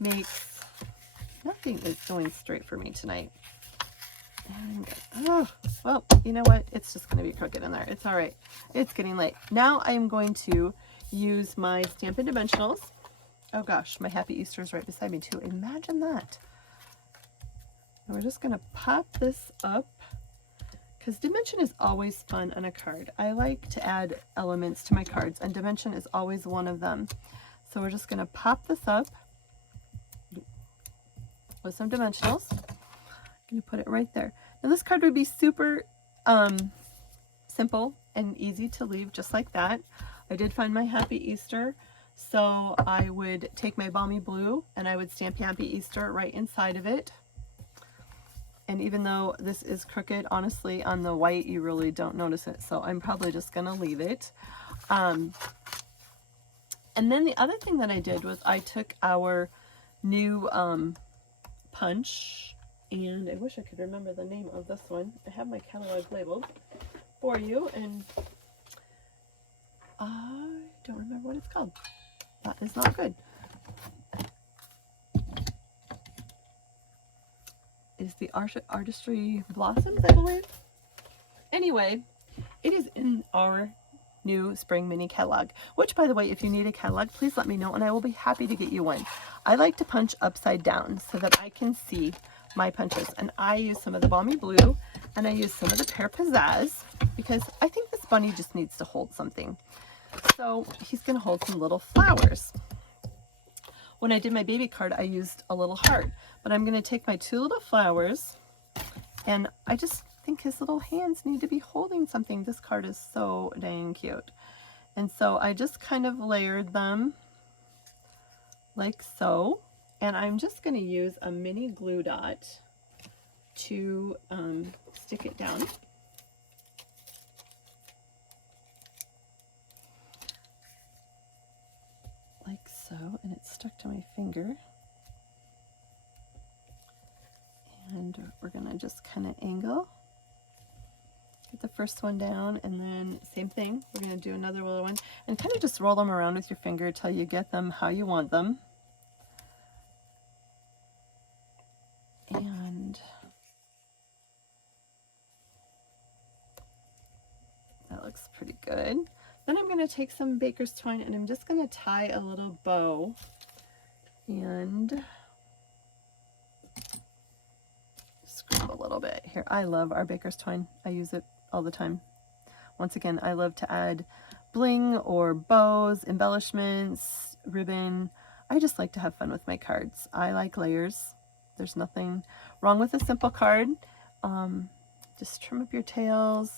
makes, nothing is going straight for me tonight. And, oh, well, you know what? It's just going to be crooked in there. It's all right. It's getting late. Now I'm going to use my Stampin' Dimensionals. Oh gosh, my Happy Easter is right beside me too. Imagine that. And we're just going to pop this up, because dimension is always fun on a card. I like to add elements to my cards, and dimension is always one of them. So we're just going to pop this up with some dimensionals. I'm going to put it right there. Now this card would be super simple and easy to leave just like that. I did find my Happy Easter, so I would take my Balmy Blue and I would stamp Happy Easter right inside of it. And even though this is crooked, honestly, on the white, you really don't notice it. So I'm probably just going to leave it. And then the other thing that I did was I took our new punch, and I wish I could remember the name of this one. I have my catalog labeled for you, and I don't remember what it's called. That is not good. Is the Artistry Blossoms, I believe. Anyway, it is in our new spring mini catalog, which, by the way, if you need a catalog, please let me know and I will be happy to get you one. I like to punch upside down so that I can see my punches, and I use some of the Balmy Blue and I use some of the Pear Pizzazz because I think this bunny just needs to hold something. So he's going to hold some little flowers. When I did my baby card, I used a little heart, but I'm going to take my 2 little flowers, and I just think his little hands need to be holding something. This card is so dang cute. And so I just kind of layered them like so, and I'm just going to use a mini glue dot to stick it down. Like so, and it's stuck to my finger. And we're going to just kind of angle. Get the first one down, and then same thing. We're going to do another little one, and kind of just roll them around with your finger till you get them how you want them. And that looks pretty good. Then I'm going to take some baker's twine and I'm just going to tie a little bow and scrub a little bit here. I love our baker's twine. I use it all the time. Once again, I love to add bling or bows, embellishments, ribbon. I just like to have fun with my cards. I like layers. There's nothing wrong with a simple card. Just trim up your tails.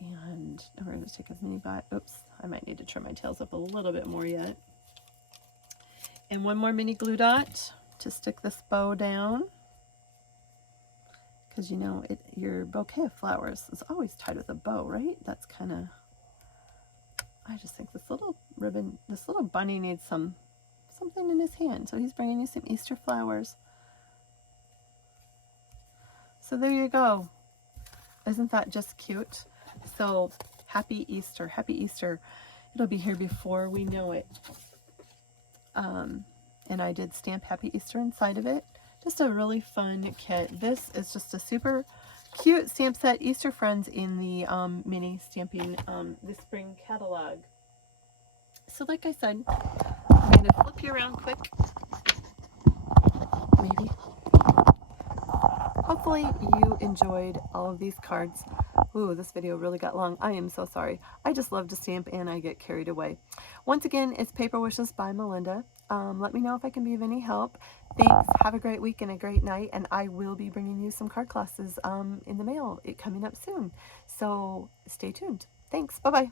And we're going to take a mini bite. Oops, I might need to trim my tails up a little bit more yet. And one more mini glue dot to stick this bow down. Because you know, your bouquet of flowers is always tied with a bow, right? That's kind of, I just think this little ribbon, this little bunny needs something in his hand. So he's bringing you some Easter flowers. So there you go. Isn't that just cute? So happy Easter, happy Easter. It'll be here before we know it. And I did stamp Happy Easter inside of it. Just a really fun kit. This is just a super cute stamp set, Easter Friends in the mini stamping the spring catalog. So like I said, I'm going to flip you around quick. Maybe. Hopefully you enjoyed all of these cards. Ooh, this video really got long. I am so sorry. I just love to stamp and I get carried away. Once again, it's Paper Wishes by Melinda. Let me know if I can be of any help. Thanks. Have a great week and a great night. And I will be bringing you some card classes in the mail coming up soon. So stay tuned. Thanks. Bye-bye.